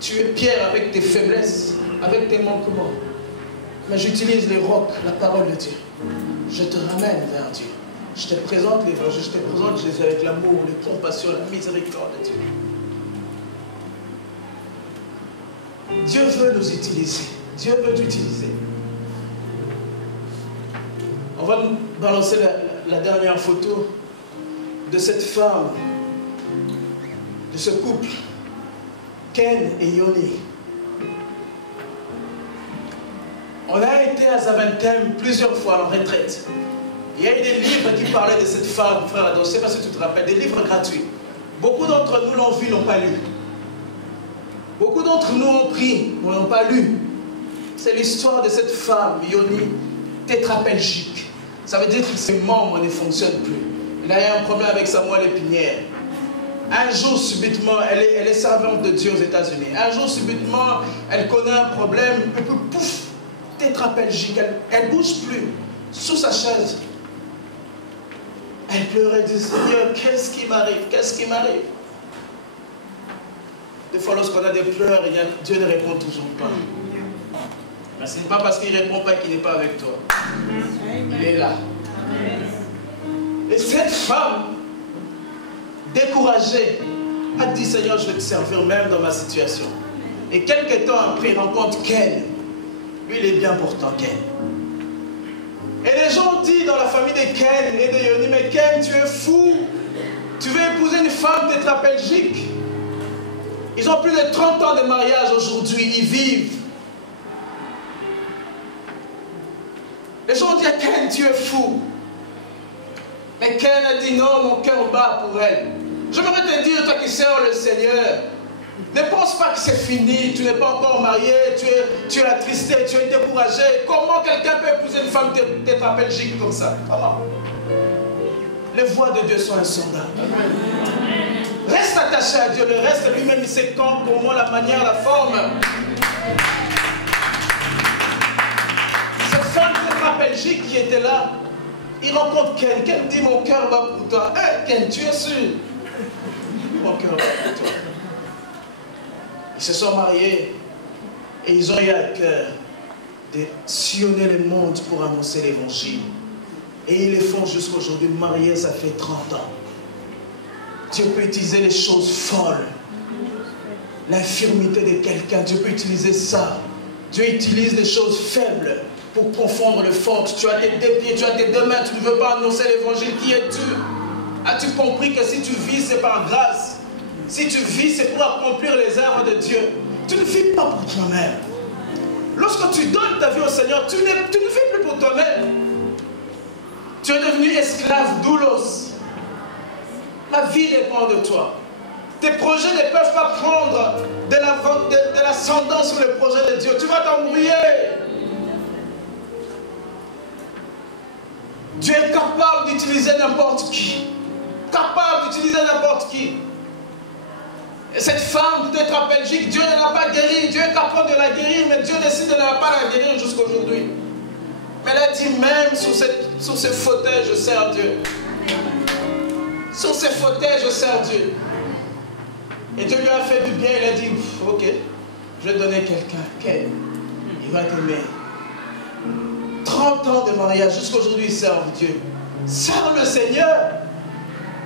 Tu es Pierre avec tes faiblesses, avec tes manquements. Mais j'utilise les rocs, la parole de Dieu. Je te ramène vers Dieu. Je te présente l'évangile, je te présente Jésus avec l'amour, la compassion, la miséricorde de Dieu. Dieu veut nous utiliser. Dieu veut t'utiliser. On va nous balancer la dernière photo de cette femme, de ce couple, Ken et Yoni. On a été à Zaventem plusieurs fois en retraite. Il y a eu des livres qui parlaient de cette femme, frère Ado, je ne sais pas si tu te rappelles, des livres gratuits. Beaucoup d'entre nous l'ont vu, n'ont pas lu. Beaucoup d'entre nous ont pris, mais n'ont pas lu. C'est l'histoire de cette femme, Yoni, tétraplégique. Ça veut dire que ses membres ne fonctionnent plus. Il a eu un problème avec sa moelle épinière. Un jour, subitement, elle est servante de Dieu aux États-Unis. Un jour, subitement, elle connaît un problème, et puis pouf, tétraplégique. Elle ne bouge plus sous sa chaise. Elle pleurait et dit, Seigneur, qu'est-ce qui m'arrive? Qu'est-ce qui m'arrive? Des fois, lorsqu'on a des pleurs, Dieu ne répond toujours pas. Mais ce n'est pas parce qu'il ne répond pas qu'il n'est pas avec toi. Il est là. Et cette femme, découragée, a dit, Seigneur, je vais te servir même dans ma situation. Et quelques temps après, il rencontre Ken. Lui, il est bien portant, Ken. Et les gens ont dit dans la famille de Ken et de Yoni, mais Ken, tu es fou. Tu veux épouser une femme tétraplégique. Ils ont plus de 30 ans de mariage aujourd'hui, ils vivent. Les gens ont dit à Ken, tu es fou. Mais Ken a dit non, mon cœur bat pour elle. J'aimerais te dire, toi qui sers le Seigneur, ne pense pas que c'est fini, tu n'es pas encore marié, tu es attristé, tu es découragé. Comment quelqu'un peut épouser une femme tétraplégique comme ça? Comment? Les voies de Dieu sont insondables. Reste attaché à Dieu, le reste lui-même il sait quand, comment, la manière, la forme. Cette femme tétraplégique qui était là, il rencontre Ken. Ken dit, mon cœur bat pour toi. Hey, Ken, tu es sûr? Mon cœur bat pour toi. Ils se sont mariés et ils ont eu à cœur de sillonner le monde pour annoncer l'évangile. Et ils le font jusqu'à aujourd'hui. Mariés, ça fait 30 ans. Dieu peut utiliser les choses folles. L'infirmité de quelqu'un, Dieu peut utiliser ça. Dieu utilise des choses faibles pour confondre le fort. Tu as tes deux pieds, tu as tes deux mains, tu ne veux pas annoncer l'évangile. Qui es-tu? As-tu compris que si tu vis, c'est par grâce? Si tu vis, c'est pour accomplir les œuvres de Dieu. Tu ne vis pas pour toi-même. Lorsque tu donnes ta vie au Seigneur, tu ne vis plus pour toi-même. Tu es devenu esclave doulos. La vie dépend de toi. Tes projets ne peuvent pas prendre de l'ascendance sur le projet de Dieu. Tu vas t'embrouiller. Dieu est capable d'utiliser n'importe qui. Capable d'utiliser n'importe qui. Et cette femme tétraplégique, Dieu ne l'a pas guérie. Dieu est capable de la guérir, mais Dieu décide de ne pas la guérir jusqu'à aujourd'hui. Mais elle a dit, même sur ce fauteuil, je sers Dieu. Sur ce fauteuil, je sers Dieu. Et Dieu lui a fait du bien, il a dit, ok, je vais donner quelqu'un. Il va t'aimer. 30 ans de mariage, jusqu'à aujourd'hui, ils servent Dieu. Serve le Seigneur.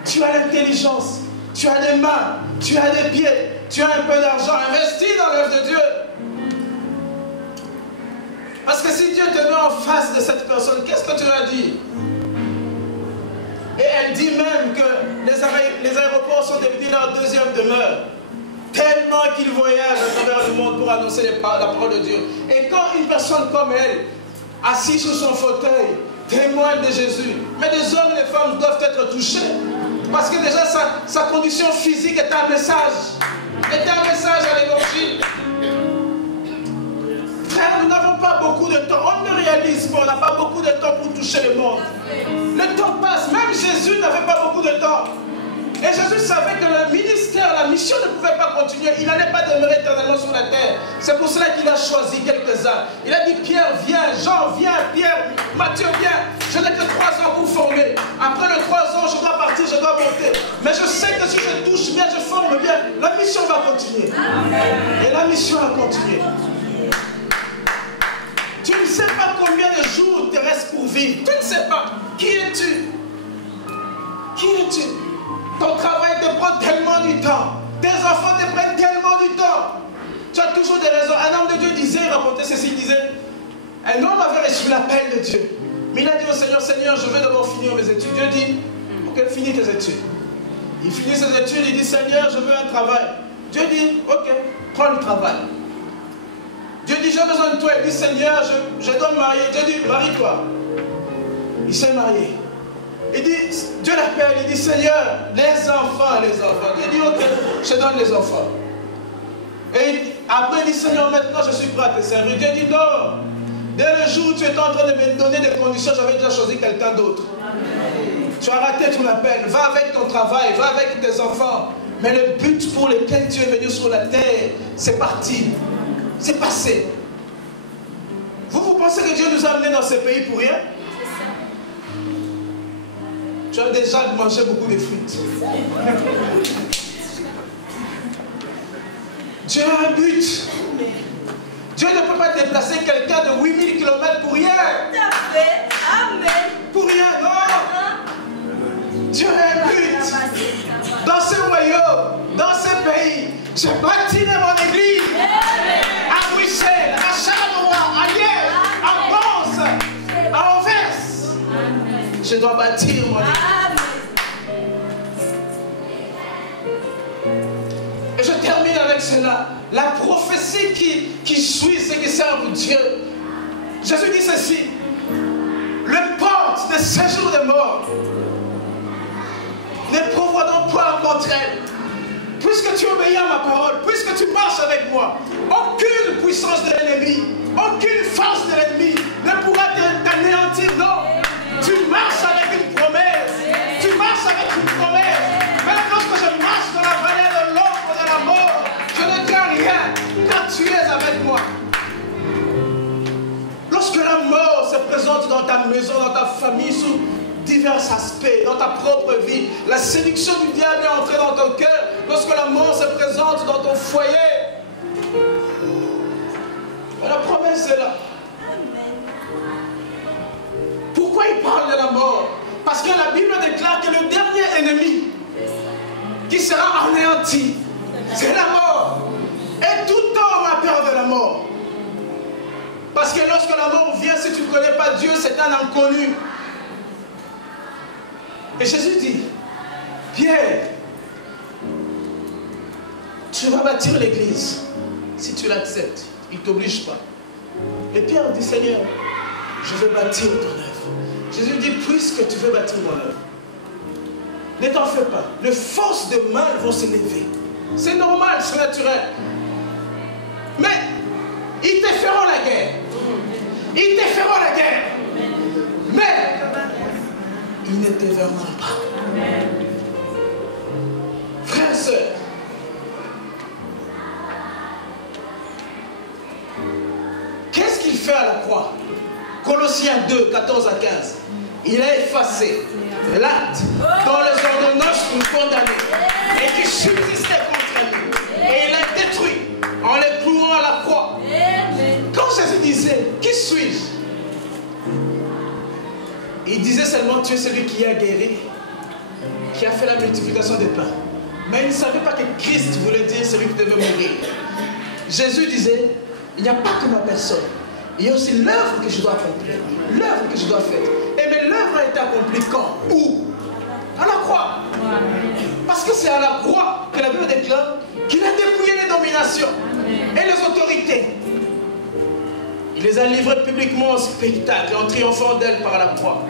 Tu as l'intelligence, tu as des mains, tu as des pieds, tu as un peu d'argent. Investis dans l'œuvre de Dieu. Parce que si Dieu te met en face de cette personne, qu'est-ce que tu vas dire? Et elle dit même que les aéroports sont devenus leur deuxième demeure. Tellement qu'ils voyagent à travers le monde pour annoncer la parole de Dieu. Et quand une personne comme elle, assise sur son fauteuil, témoigne de Jésus, mais des hommes et des femmes doivent être touchés. Parce que déjà sa condition physique est un message. Est un message à l'évangile. Frère, nous n'avons pas beaucoup de temps. On ne réalise pas, on n'a pas beaucoup de temps pour toucher le monde. Le temps passe. Même Jésus n'avait pas beaucoup de temps. Et Jésus savait que le ministère, la mission ne pouvait pas continuer. Il n'allait pas demeurer éternellement sur la terre. C'est pour cela qu'il a choisi quelques-uns. Il a dit, Pierre, viens. Jean, viens. Pierre, Matthieu, viens. Je n'ai que 3 ans pour former. Après les 3 ans, je dois partir, je dois monter. Mais je sais que si je touche bien, je forme bien, la mission va continuer. Et la mission a continué. Tu ne sais pas combien de jours te reste pour vivre. Tu ne sais pas. Qui es-tu? Qui es-tu? Ton travail te prend tellement du temps. Tes enfants te prennent tellement du temps. Tu as toujours des raisons. Un homme de Dieu disait, il racontait ceci, il disait, un homme avait reçu l'appel de Dieu. Mais il a dit au Seigneur, Seigneur, je veux d'abord finir mes études. Dieu dit, ok, finis tes études. Il finit ses études, il dit, Seigneur, je veux un travail. Dieu dit, ok, prends le travail. Dieu dit, j'ai besoin de toi. Il dit, Seigneur, je dois me marier. Dieu dit, marie-toi. Il s'est marié. Il dit, Dieu l'appelle, il dit, Seigneur, les enfants. Dieu dit, ok, je te donne les enfants. Et après, il dit, Seigneur, maintenant je suis prêt à te servir. Dieu dit, non. Dès le jour où tu étais en train de me donner des conditions, j'avais déjà choisi quelqu'un d'autre. Tu as raté ton appel. Va avec ton travail, va avec tes enfants. Mais le but pour lequel tu es venu sur la terre, c'est parti. C'est passé. Vous pensez que Dieu nous a amenés dans ce pays pour rien? Tu as déjà mangé beaucoup de frites. Dieu a un but. Dieu ne peut pas déplacer quelqu'un de 8000 km pour rien. Amen. Pour rien, non. Dieu a un but. Dans ce royaume, dans ce pays, je bâtirai mon église. À Bruxelles, à Charleroi, à Liège, à Mons, à Anvers. Je dois bâtir mon église. Et je termine avec cela. La prophétie qui suit ceux qui servent Dieu. Jésus dit ceci. Le porte de séjour des morts ne prévoit donc pas contre elle. Puisque tu obéis à ma parole, puisque tu marches avec moi, aucune puissance de l'ennemi, aucune force de l'ennemi ne pourra t'anéantir. Non. Tu marches avec une promesse. Tu marches avec une promesse. Même lorsque je marche dans la vallée de l'ombre de la mort, je ne crains rien, car tu es avec moi. Lorsque la mort se présente dans ta maison, dans ta famille, sous divers aspects, dans ta propre vie, la séduction du diable est entrée dans ton cœur. Lorsque la mort se présente dans ton foyer, la promesse est là. Pourquoi il parle de la mort? Parce que la Bible déclare que le dernier ennemi qui sera anéanti, c'est la mort. Et tout homme a peur de la mort. Parce que lorsque la mort vient, si tu ne connais pas Dieu, c'est un inconnu. Et Jésus dit, Pierre, tu vas bâtir l'église si tu l'acceptes. Il ne t'oblige pas. Et Pierre dit, Seigneur, je veux bâtir ton œuvre. Jésus dit, puisque tu veux bâtir mon œuvre, ne t'en fais pas. Les forces de mal vont se lever. C'est normal, c'est naturel. Mais ils te feront la guerre. Ils te feront la guerre. Mais ils ne te verront pas. Frères et sœurs, qu'est-ce qu'il fait à la croix? Colossiens 2, 14 à 15. Il a effacé l'acte dont les ordonnances nous condamnaient et qui subsistait contre nous. Et il l'a détruit en les clouant à la croix. Quand Jésus disait, qui suis-je? Il disait seulement, tu es celui qui a guéri, qui a fait la multiplication des pains. Mais il ne savait pas que Christ voulait dire celui qui devait mourir. Jésus disait, il n'y a pas que ma personne. Il y a aussi l'œuvre que je dois accomplir, l'œuvre que je dois faire. Et mais l'œuvre a été accomplie quand? Où? À la croix. Parce que c'est à la croix que la Bible déclare qu'il a dépouillé les dominations et les autorités. Il les a livrées publiquement au spectacle en triomphant d'elles par la croix.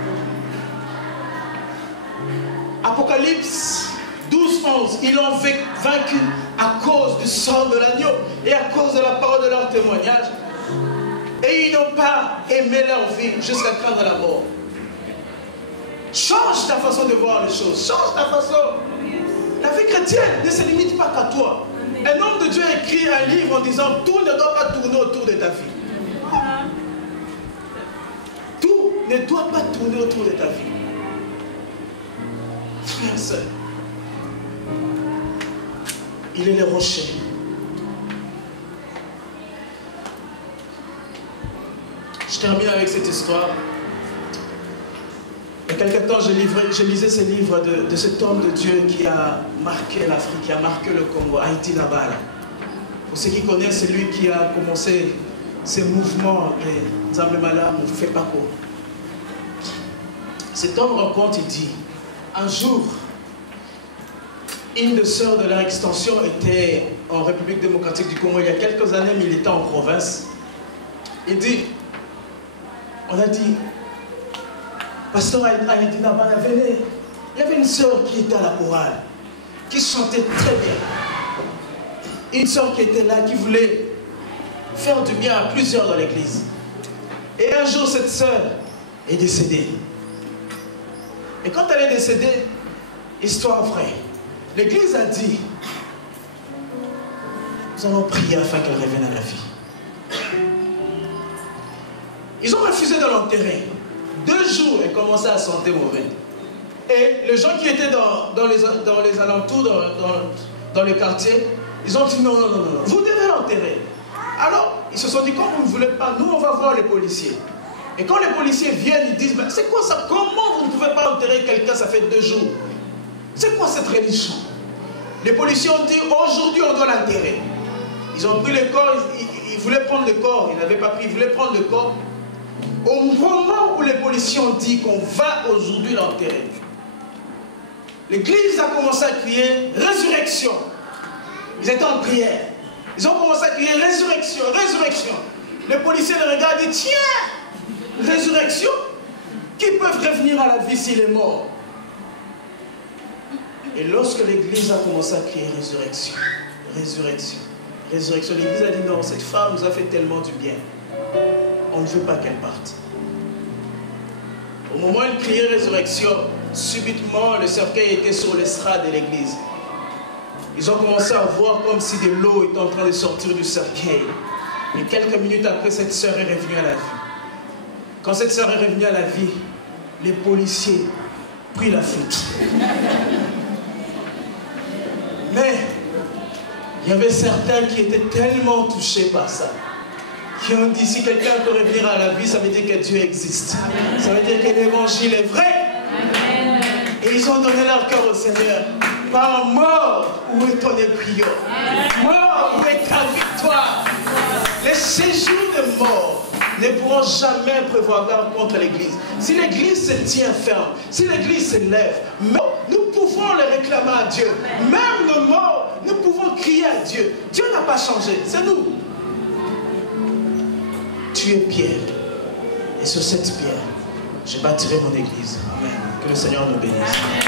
Apocalypse 12, 11, ils l'ont vaincu à cause du sang de l'agneau et à cause de la parole de leur témoignage. Et ils n'ont pas aimé leur vie jusqu'à craindre la mort. Change ta façon de voir les choses. Change ta façon. La vie chrétienne ne se limite pas qu'à toi. Un homme de Dieu a écrit un livre en disant tout ne doit pas tourner autour de ta vie. Tout ne doit pas tourner autour de ta vie. Frères et sœurs, il est le rocher. Je termine avec cette histoire. Et y a quelque temps, je lisais ces livres de cet homme de Dieu qui a marqué l'Afrique, qui a marqué le Congo, Haïti Nabala. Pour ceux qui connaissent, c'est lui qui a commencé ces mouvements de Nzambe Malamu, Fepako. Cet homme raconte, il dit, un jour, une des sœurs de leur extension était en République démocratique du Congo il y a quelques années, mais il était en province. Il dit, on a dit, Pasteur Haïti Nabala, venez. Il y avait une sœur qui était à la chorale, qui chantait très bien. Une sœur qui était là, qui voulait faire du bien à plusieurs dans l'église. Et un jour, cette sœur est décédée. Et quand elle est décédée, histoire vraie, l'église a dit, nous allons prier afin qu'elle revienne à la vie. Ils ont refusé de l'enterrer. 2 jours, elle commençait à sentir mauvais. Et les gens qui étaient dans les alentours, dans les quartiers, ils ont dit non, non, non, non, vous devez l'enterrer. Alors, ils se sont dit, quand vous ne voulez pas, nous, on va voir les policiers. Et quand les policiers viennent, ils disent, c'est quoi ça? Comment vous ne pouvez pas enterrer quelqu'un, ça fait 2 jours? C'est quoi cette religion? Les policiers ont dit, aujourd'hui, on doit l'enterrer. Ils ont pris le corps, ils voulaient prendre le corps, ils n'avaient pas pris, ils voulaient prendre le corps. Au moment où les policiers ont dit qu'on va aujourd'hui l'enterrer, l'église a commencé à crier résurrection. Ils étaient en prière. Ils ont commencé à crier résurrection, résurrection. Les policiers les regardent et disent, tiens, résurrection? Qui peuvent revenir à la vie s'il est mort? Et lorsque l'église a commencé à crier résurrection, résurrection, résurrection, l'église a dit non, cette femme nous a fait tellement du bien. On ne veut pas qu'elle parte. Au moment où elle criait résurrection, subitement le cercueil était sur l'estrade de l'église. Ils ont commencé à voir comme si de l'eau était en train de sortir du cercueil. Et quelques minutes après, cette sœur est revenue à la vie. Quand cette sœur est revenue à la vie, les policiers prirent la fuite. Mais il y avait certains qui étaient tellement touchés par ça, qui ont dit, si quelqu'un peut revenir à la vie, ça veut dire que Dieu existe. Ça veut dire que l'évangile est vrai. Amen. Et ils ont donné leur cœur au Seigneur. Par mort, où est ton écrion? Mort, où est ta victoire? Les séjours de mort ne pourront jamais prévaloir contre l'église. Si l'église se tient ferme, si l'église se lève, nous pouvons le réclamer à Dieu. Même nos morts, nous pouvons crier à Dieu. Dieu n'a pas changé, c'est nous. Tu es pierre. Et sur cette pierre, je bâtirai mon église. Amen. Que le Seigneur nous bénisse. Amen.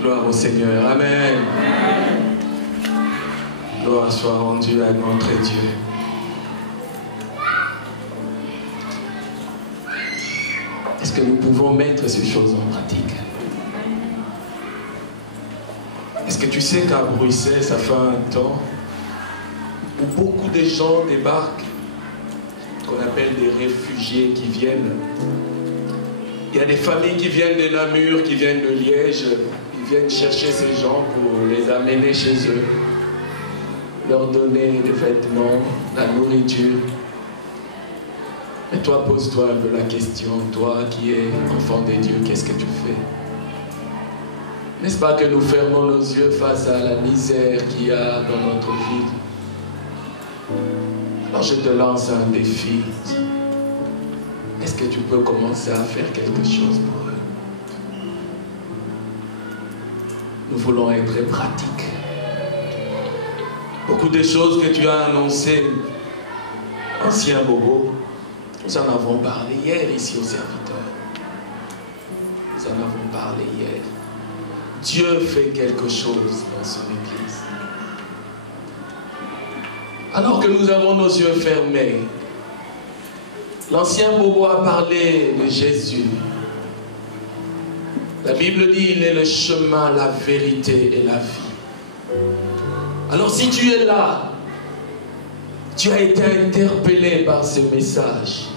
Gloire au Seigneur. Amen. Amen. Gloire soit rendue à notre Dieu. Est-ce que nous pouvons mettre ces choses en pratique? Est-ce que tu sais qu'à Bruxelles, ça fait un temps où beaucoup de gens débarquent, qu'on appelle des réfugiés qui viennent. Il y a des familles qui viennent de Namur, qui viennent de Liège, ils viennent chercher ces gens pour les amener chez eux, leur donner des vêtements, la nourriture. Et toi, pose-toi un peu la question, toi qui es enfant de Dieu, qu'est-ce que tu fais? N'est-ce pas que nous fermons nos yeux face à la misère qu'il y a dans notre vie? Alors je te lance un défi. Est-ce que tu peux commencer à faire quelque chose pour eux? Nous voulons être pratiques. Beaucoup de choses que tu as annoncées, ancien Bobo, nous en avons parlé hier ici au serviteur. Nous en avons parlé hier. Dieu fait quelque chose dans son église. Alors que nous avons nos yeux fermés, l'ancien Bobo a parlé de Jésus. La Bible dit il est le chemin, la vérité et la vie. Alors si tu es là, tu as été interpellé par ce message.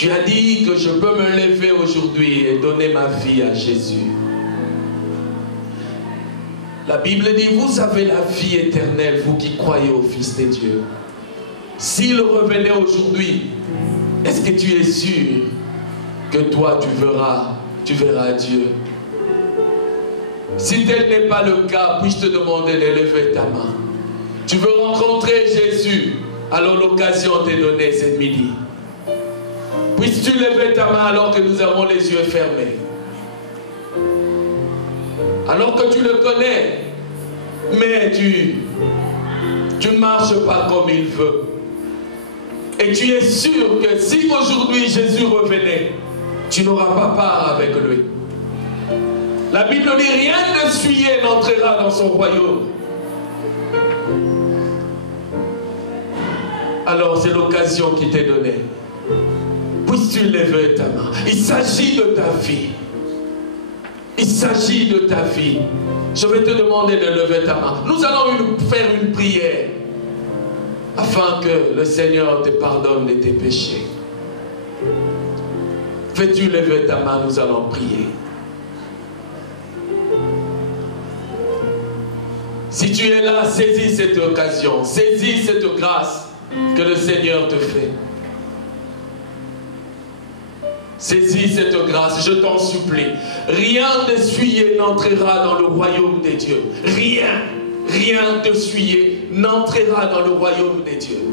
Tu as dit que je peux me lever aujourd'hui et donner ma vie à Jésus. La Bible dit, vous avez la vie éternelle, vous qui croyez au Fils de Dieu. S'il revenait aujourd'hui, est-ce que tu es sûr que toi tu verras Dieu? Si tel n'est pas le cas, puis-je te demander de lever ta main? Tu veux rencontrer Jésus, alors l'occasion t'est donnée ce midi. Puisses-tu lever ta main alors que nous avons les yeux fermés? Alors que tu le connais, mais tu ne marches pas comme il veut. Et tu es sûr que si aujourd'hui Jésus revenait, tu n'auras pas part avec lui. La Bible dit, rien de souillé n'entrera dans son royaume. Alors c'est l'occasion qui t'est donnée. Puisses-tu lever ta main? Il s'agit de ta vie. Il s'agit de ta vie. Je vais te demander de lever ta main. Nous allons faire une prière afin que le Seigneur te pardonne de tes péchés. Fais-tu lever ta main? Nous allons prier. Si tu es là, saisis cette occasion, saisis cette grâce que le Seigneur te fait. Saisis cette grâce, je t'en supplie. Rien de souillé n'entrera dans le royaume des dieux. Rien, rien de souillé n'entrera dans le royaume des dieux.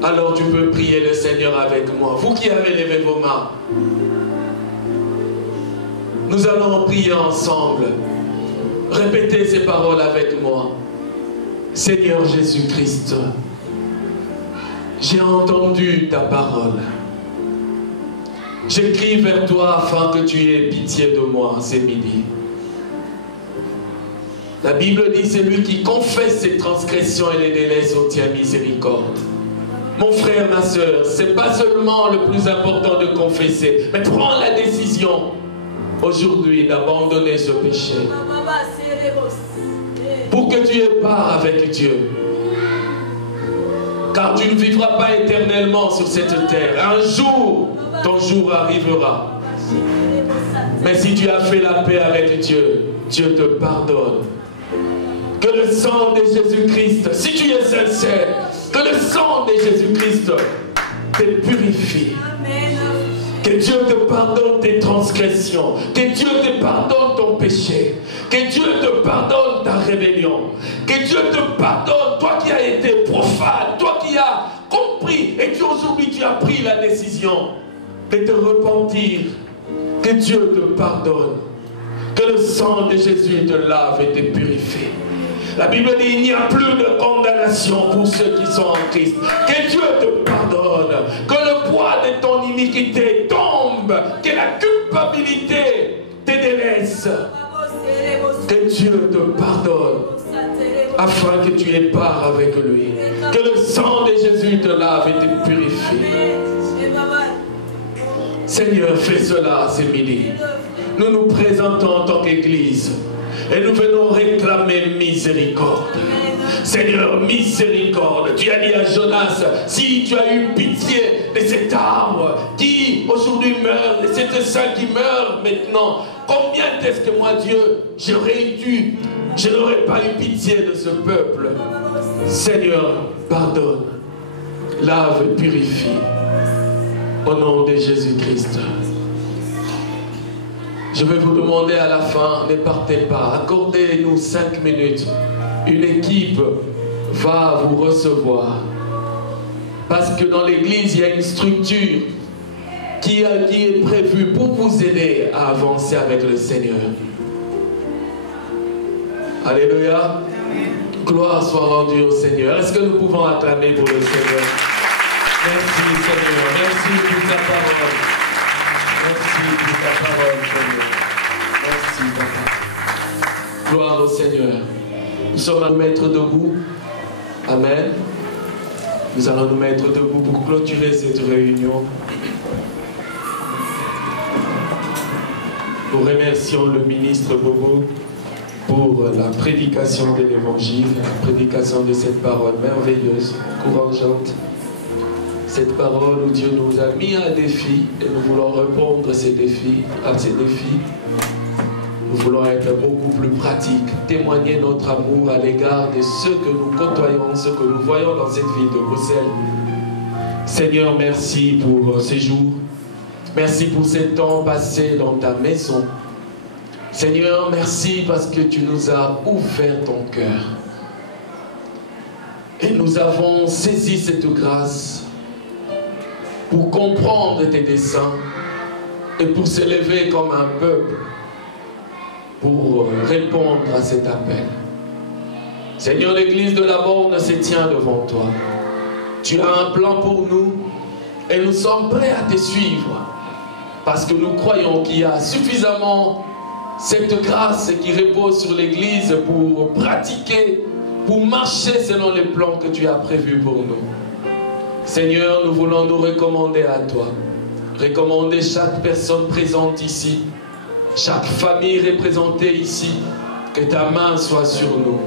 Alors tu peux prier le Seigneur avec moi. Vous qui avez levé vos mains, nous allons prier ensemble. Répétez ces paroles avec moi. Seigneur Jésus-Christ, j'ai entendu ta parole. J'écris vers toi afin que tu aies pitié de moi ce midi. La Bible dit, c'est lui qui confesse ses transgressions et les délaisse obtient miséricorde. Mon frère, ma soeur, ce n'est pas seulement le plus important de confesser, mais prends la décision aujourd'hui d'abandonner ce péché. Pour que tu aies part avec Dieu. Car tu ne vivras pas éternellement sur cette terre. Un jour, ton jour arrivera. Mais si tu as fait la paix avec Dieu, Dieu te pardonne. Que le sang de Jésus-Christ, si tu es sincère, que le sang de Jésus-Christ te purifie. Que Dieu te pardonne tes transgressions. Que Dieu te pardonne ton péché. Que Dieu te pardonne ta rébellion. Que Dieu te pardonne, toi qui as été profane, toi qui as compris et qui aujourd'hui tu as pris la décision de te repentir. Que Dieu te pardonne. Que le sang de Jésus te lave et te purifie. La Bible dit, il n'y a plus de condamnation pour ceux qui sont en Christ. Que Dieu te pardonne. Que le poids de ton iniquité tombe. Que la culpabilité te délaisse. Que Dieu te pardonne. Afin que tu aies part avec lui. Que le sang de Jésus te lave et te purifie. Seigneur, fais cela ce midi. Nous nous présentons en tant qu'Église. Et nous venons réclamer miséricorde. Seigneur, miséricorde. Tu as dit à Jonas, si tu as eu pitié de cet arbre qui aujourd'hui meurt, de cet saint qui meurt maintenant, combien est-ce que moi, Dieu, je n'aurais pas eu pitié de ce peuple. Seigneur, pardonne, lave et purifie. Au nom de Jésus-Christ. Je vais vous demander à la fin, ne partez pas, accordez-nous 5 minutes. Une équipe va vous recevoir. Parce que dans l'église, il y a une structure qui est prévue pour vous aider à avancer avec le Seigneur. Alléluia. Gloire soit rendue au Seigneur. Est-ce que nous pouvons acclamer pour le Seigneur? Merci Seigneur. Merci pour ta parole. Merci pour ta parole, Seigneur. Merci, Papa. Gloire au Seigneur. Nous sommes à nous mettre debout. Amen. Nous allons nous mettre debout pour clôturer cette réunion. Nous remercions le ministre Bobo pour la prédication de l'évangile, la prédication de cette parole merveilleuse, encourageante. cette parole où Dieu nous a mis un défi et nous voulons répondre à ces défis. Nous voulons être beaucoup plus pratiques, témoigner notre amour à l'égard de ceux que nous côtoyons, ceux que nous voyons dans cette ville de Bruxelles. Seigneur, merci pour ces jours. Merci pour ces temps passés dans ta maison. Seigneur, merci parce que tu nous as ouvert ton cœur. Et nous avons saisi cette grâce pour comprendre tes desseins et pour s'élever comme un peuple pour répondre à cet appel. Seigneur, l'église de la Borne se tient devant toi. Tu as un plan pour nous et nous sommes prêts à te suivre parce que nous croyons qu'il y a suffisamment cette grâce qui repose sur l'église pour pratiquer, pour marcher selon les plans que tu as prévus pour nous. Seigneur, nous voulons nous recommander à toi. Recommander chaque personne présente ici, chaque famille représentée ici, que ta main soit sur nous.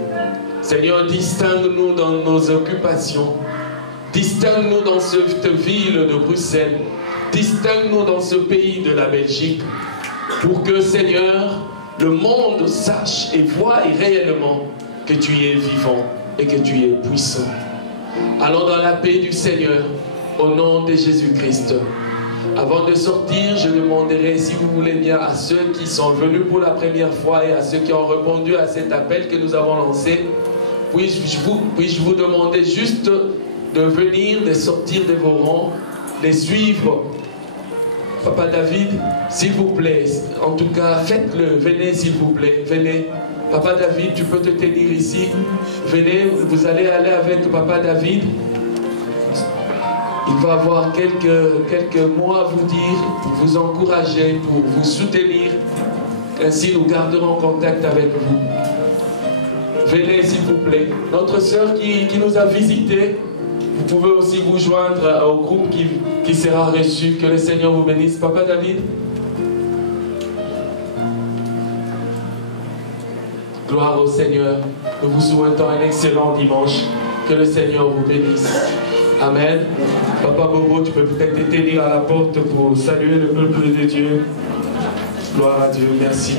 Seigneur, distingue-nous dans nos occupations, distingue-nous dans cette ville de Bruxelles, distingue-nous dans ce pays de la Belgique, pour que, Seigneur, le monde sache et voie réellement que tu es vivant et que tu es puissant. Allons dans la paix du Seigneur, au nom de Jésus-Christ. Avant de sortir, je demanderai, si vous voulez bien, à ceux qui sont venus pour la première fois et à ceux qui ont répondu à cet appel que nous avons lancé, puis-je vous demander juste de venir, de sortir de vos rangs, de suivre Papa David, s'il vous plaît. En tout cas, faites-le. Venez, s'il vous plaît. Venez. Papa David, tu peux te tenir ici. Venez, vous allez aller avec Papa David. Il va avoir quelques mots à vous dire, pour vous encourager, pour vous soutenir. Ainsi, nous garderons contact avec vous. Venez, s'il vous plaît. Notre sœur qui nous a visités, vous pouvez aussi vous joindre au groupe qui sera reçu. Que le Seigneur vous bénisse. Papa David. Gloire au Seigneur. Nous vous souhaitons un excellent dimanche. Que le Seigneur vous bénisse. Amen. Papa Bobo, tu peux peut-être te tenir à la porte pour saluer le peuple de Dieu. Gloire à Dieu. Merci.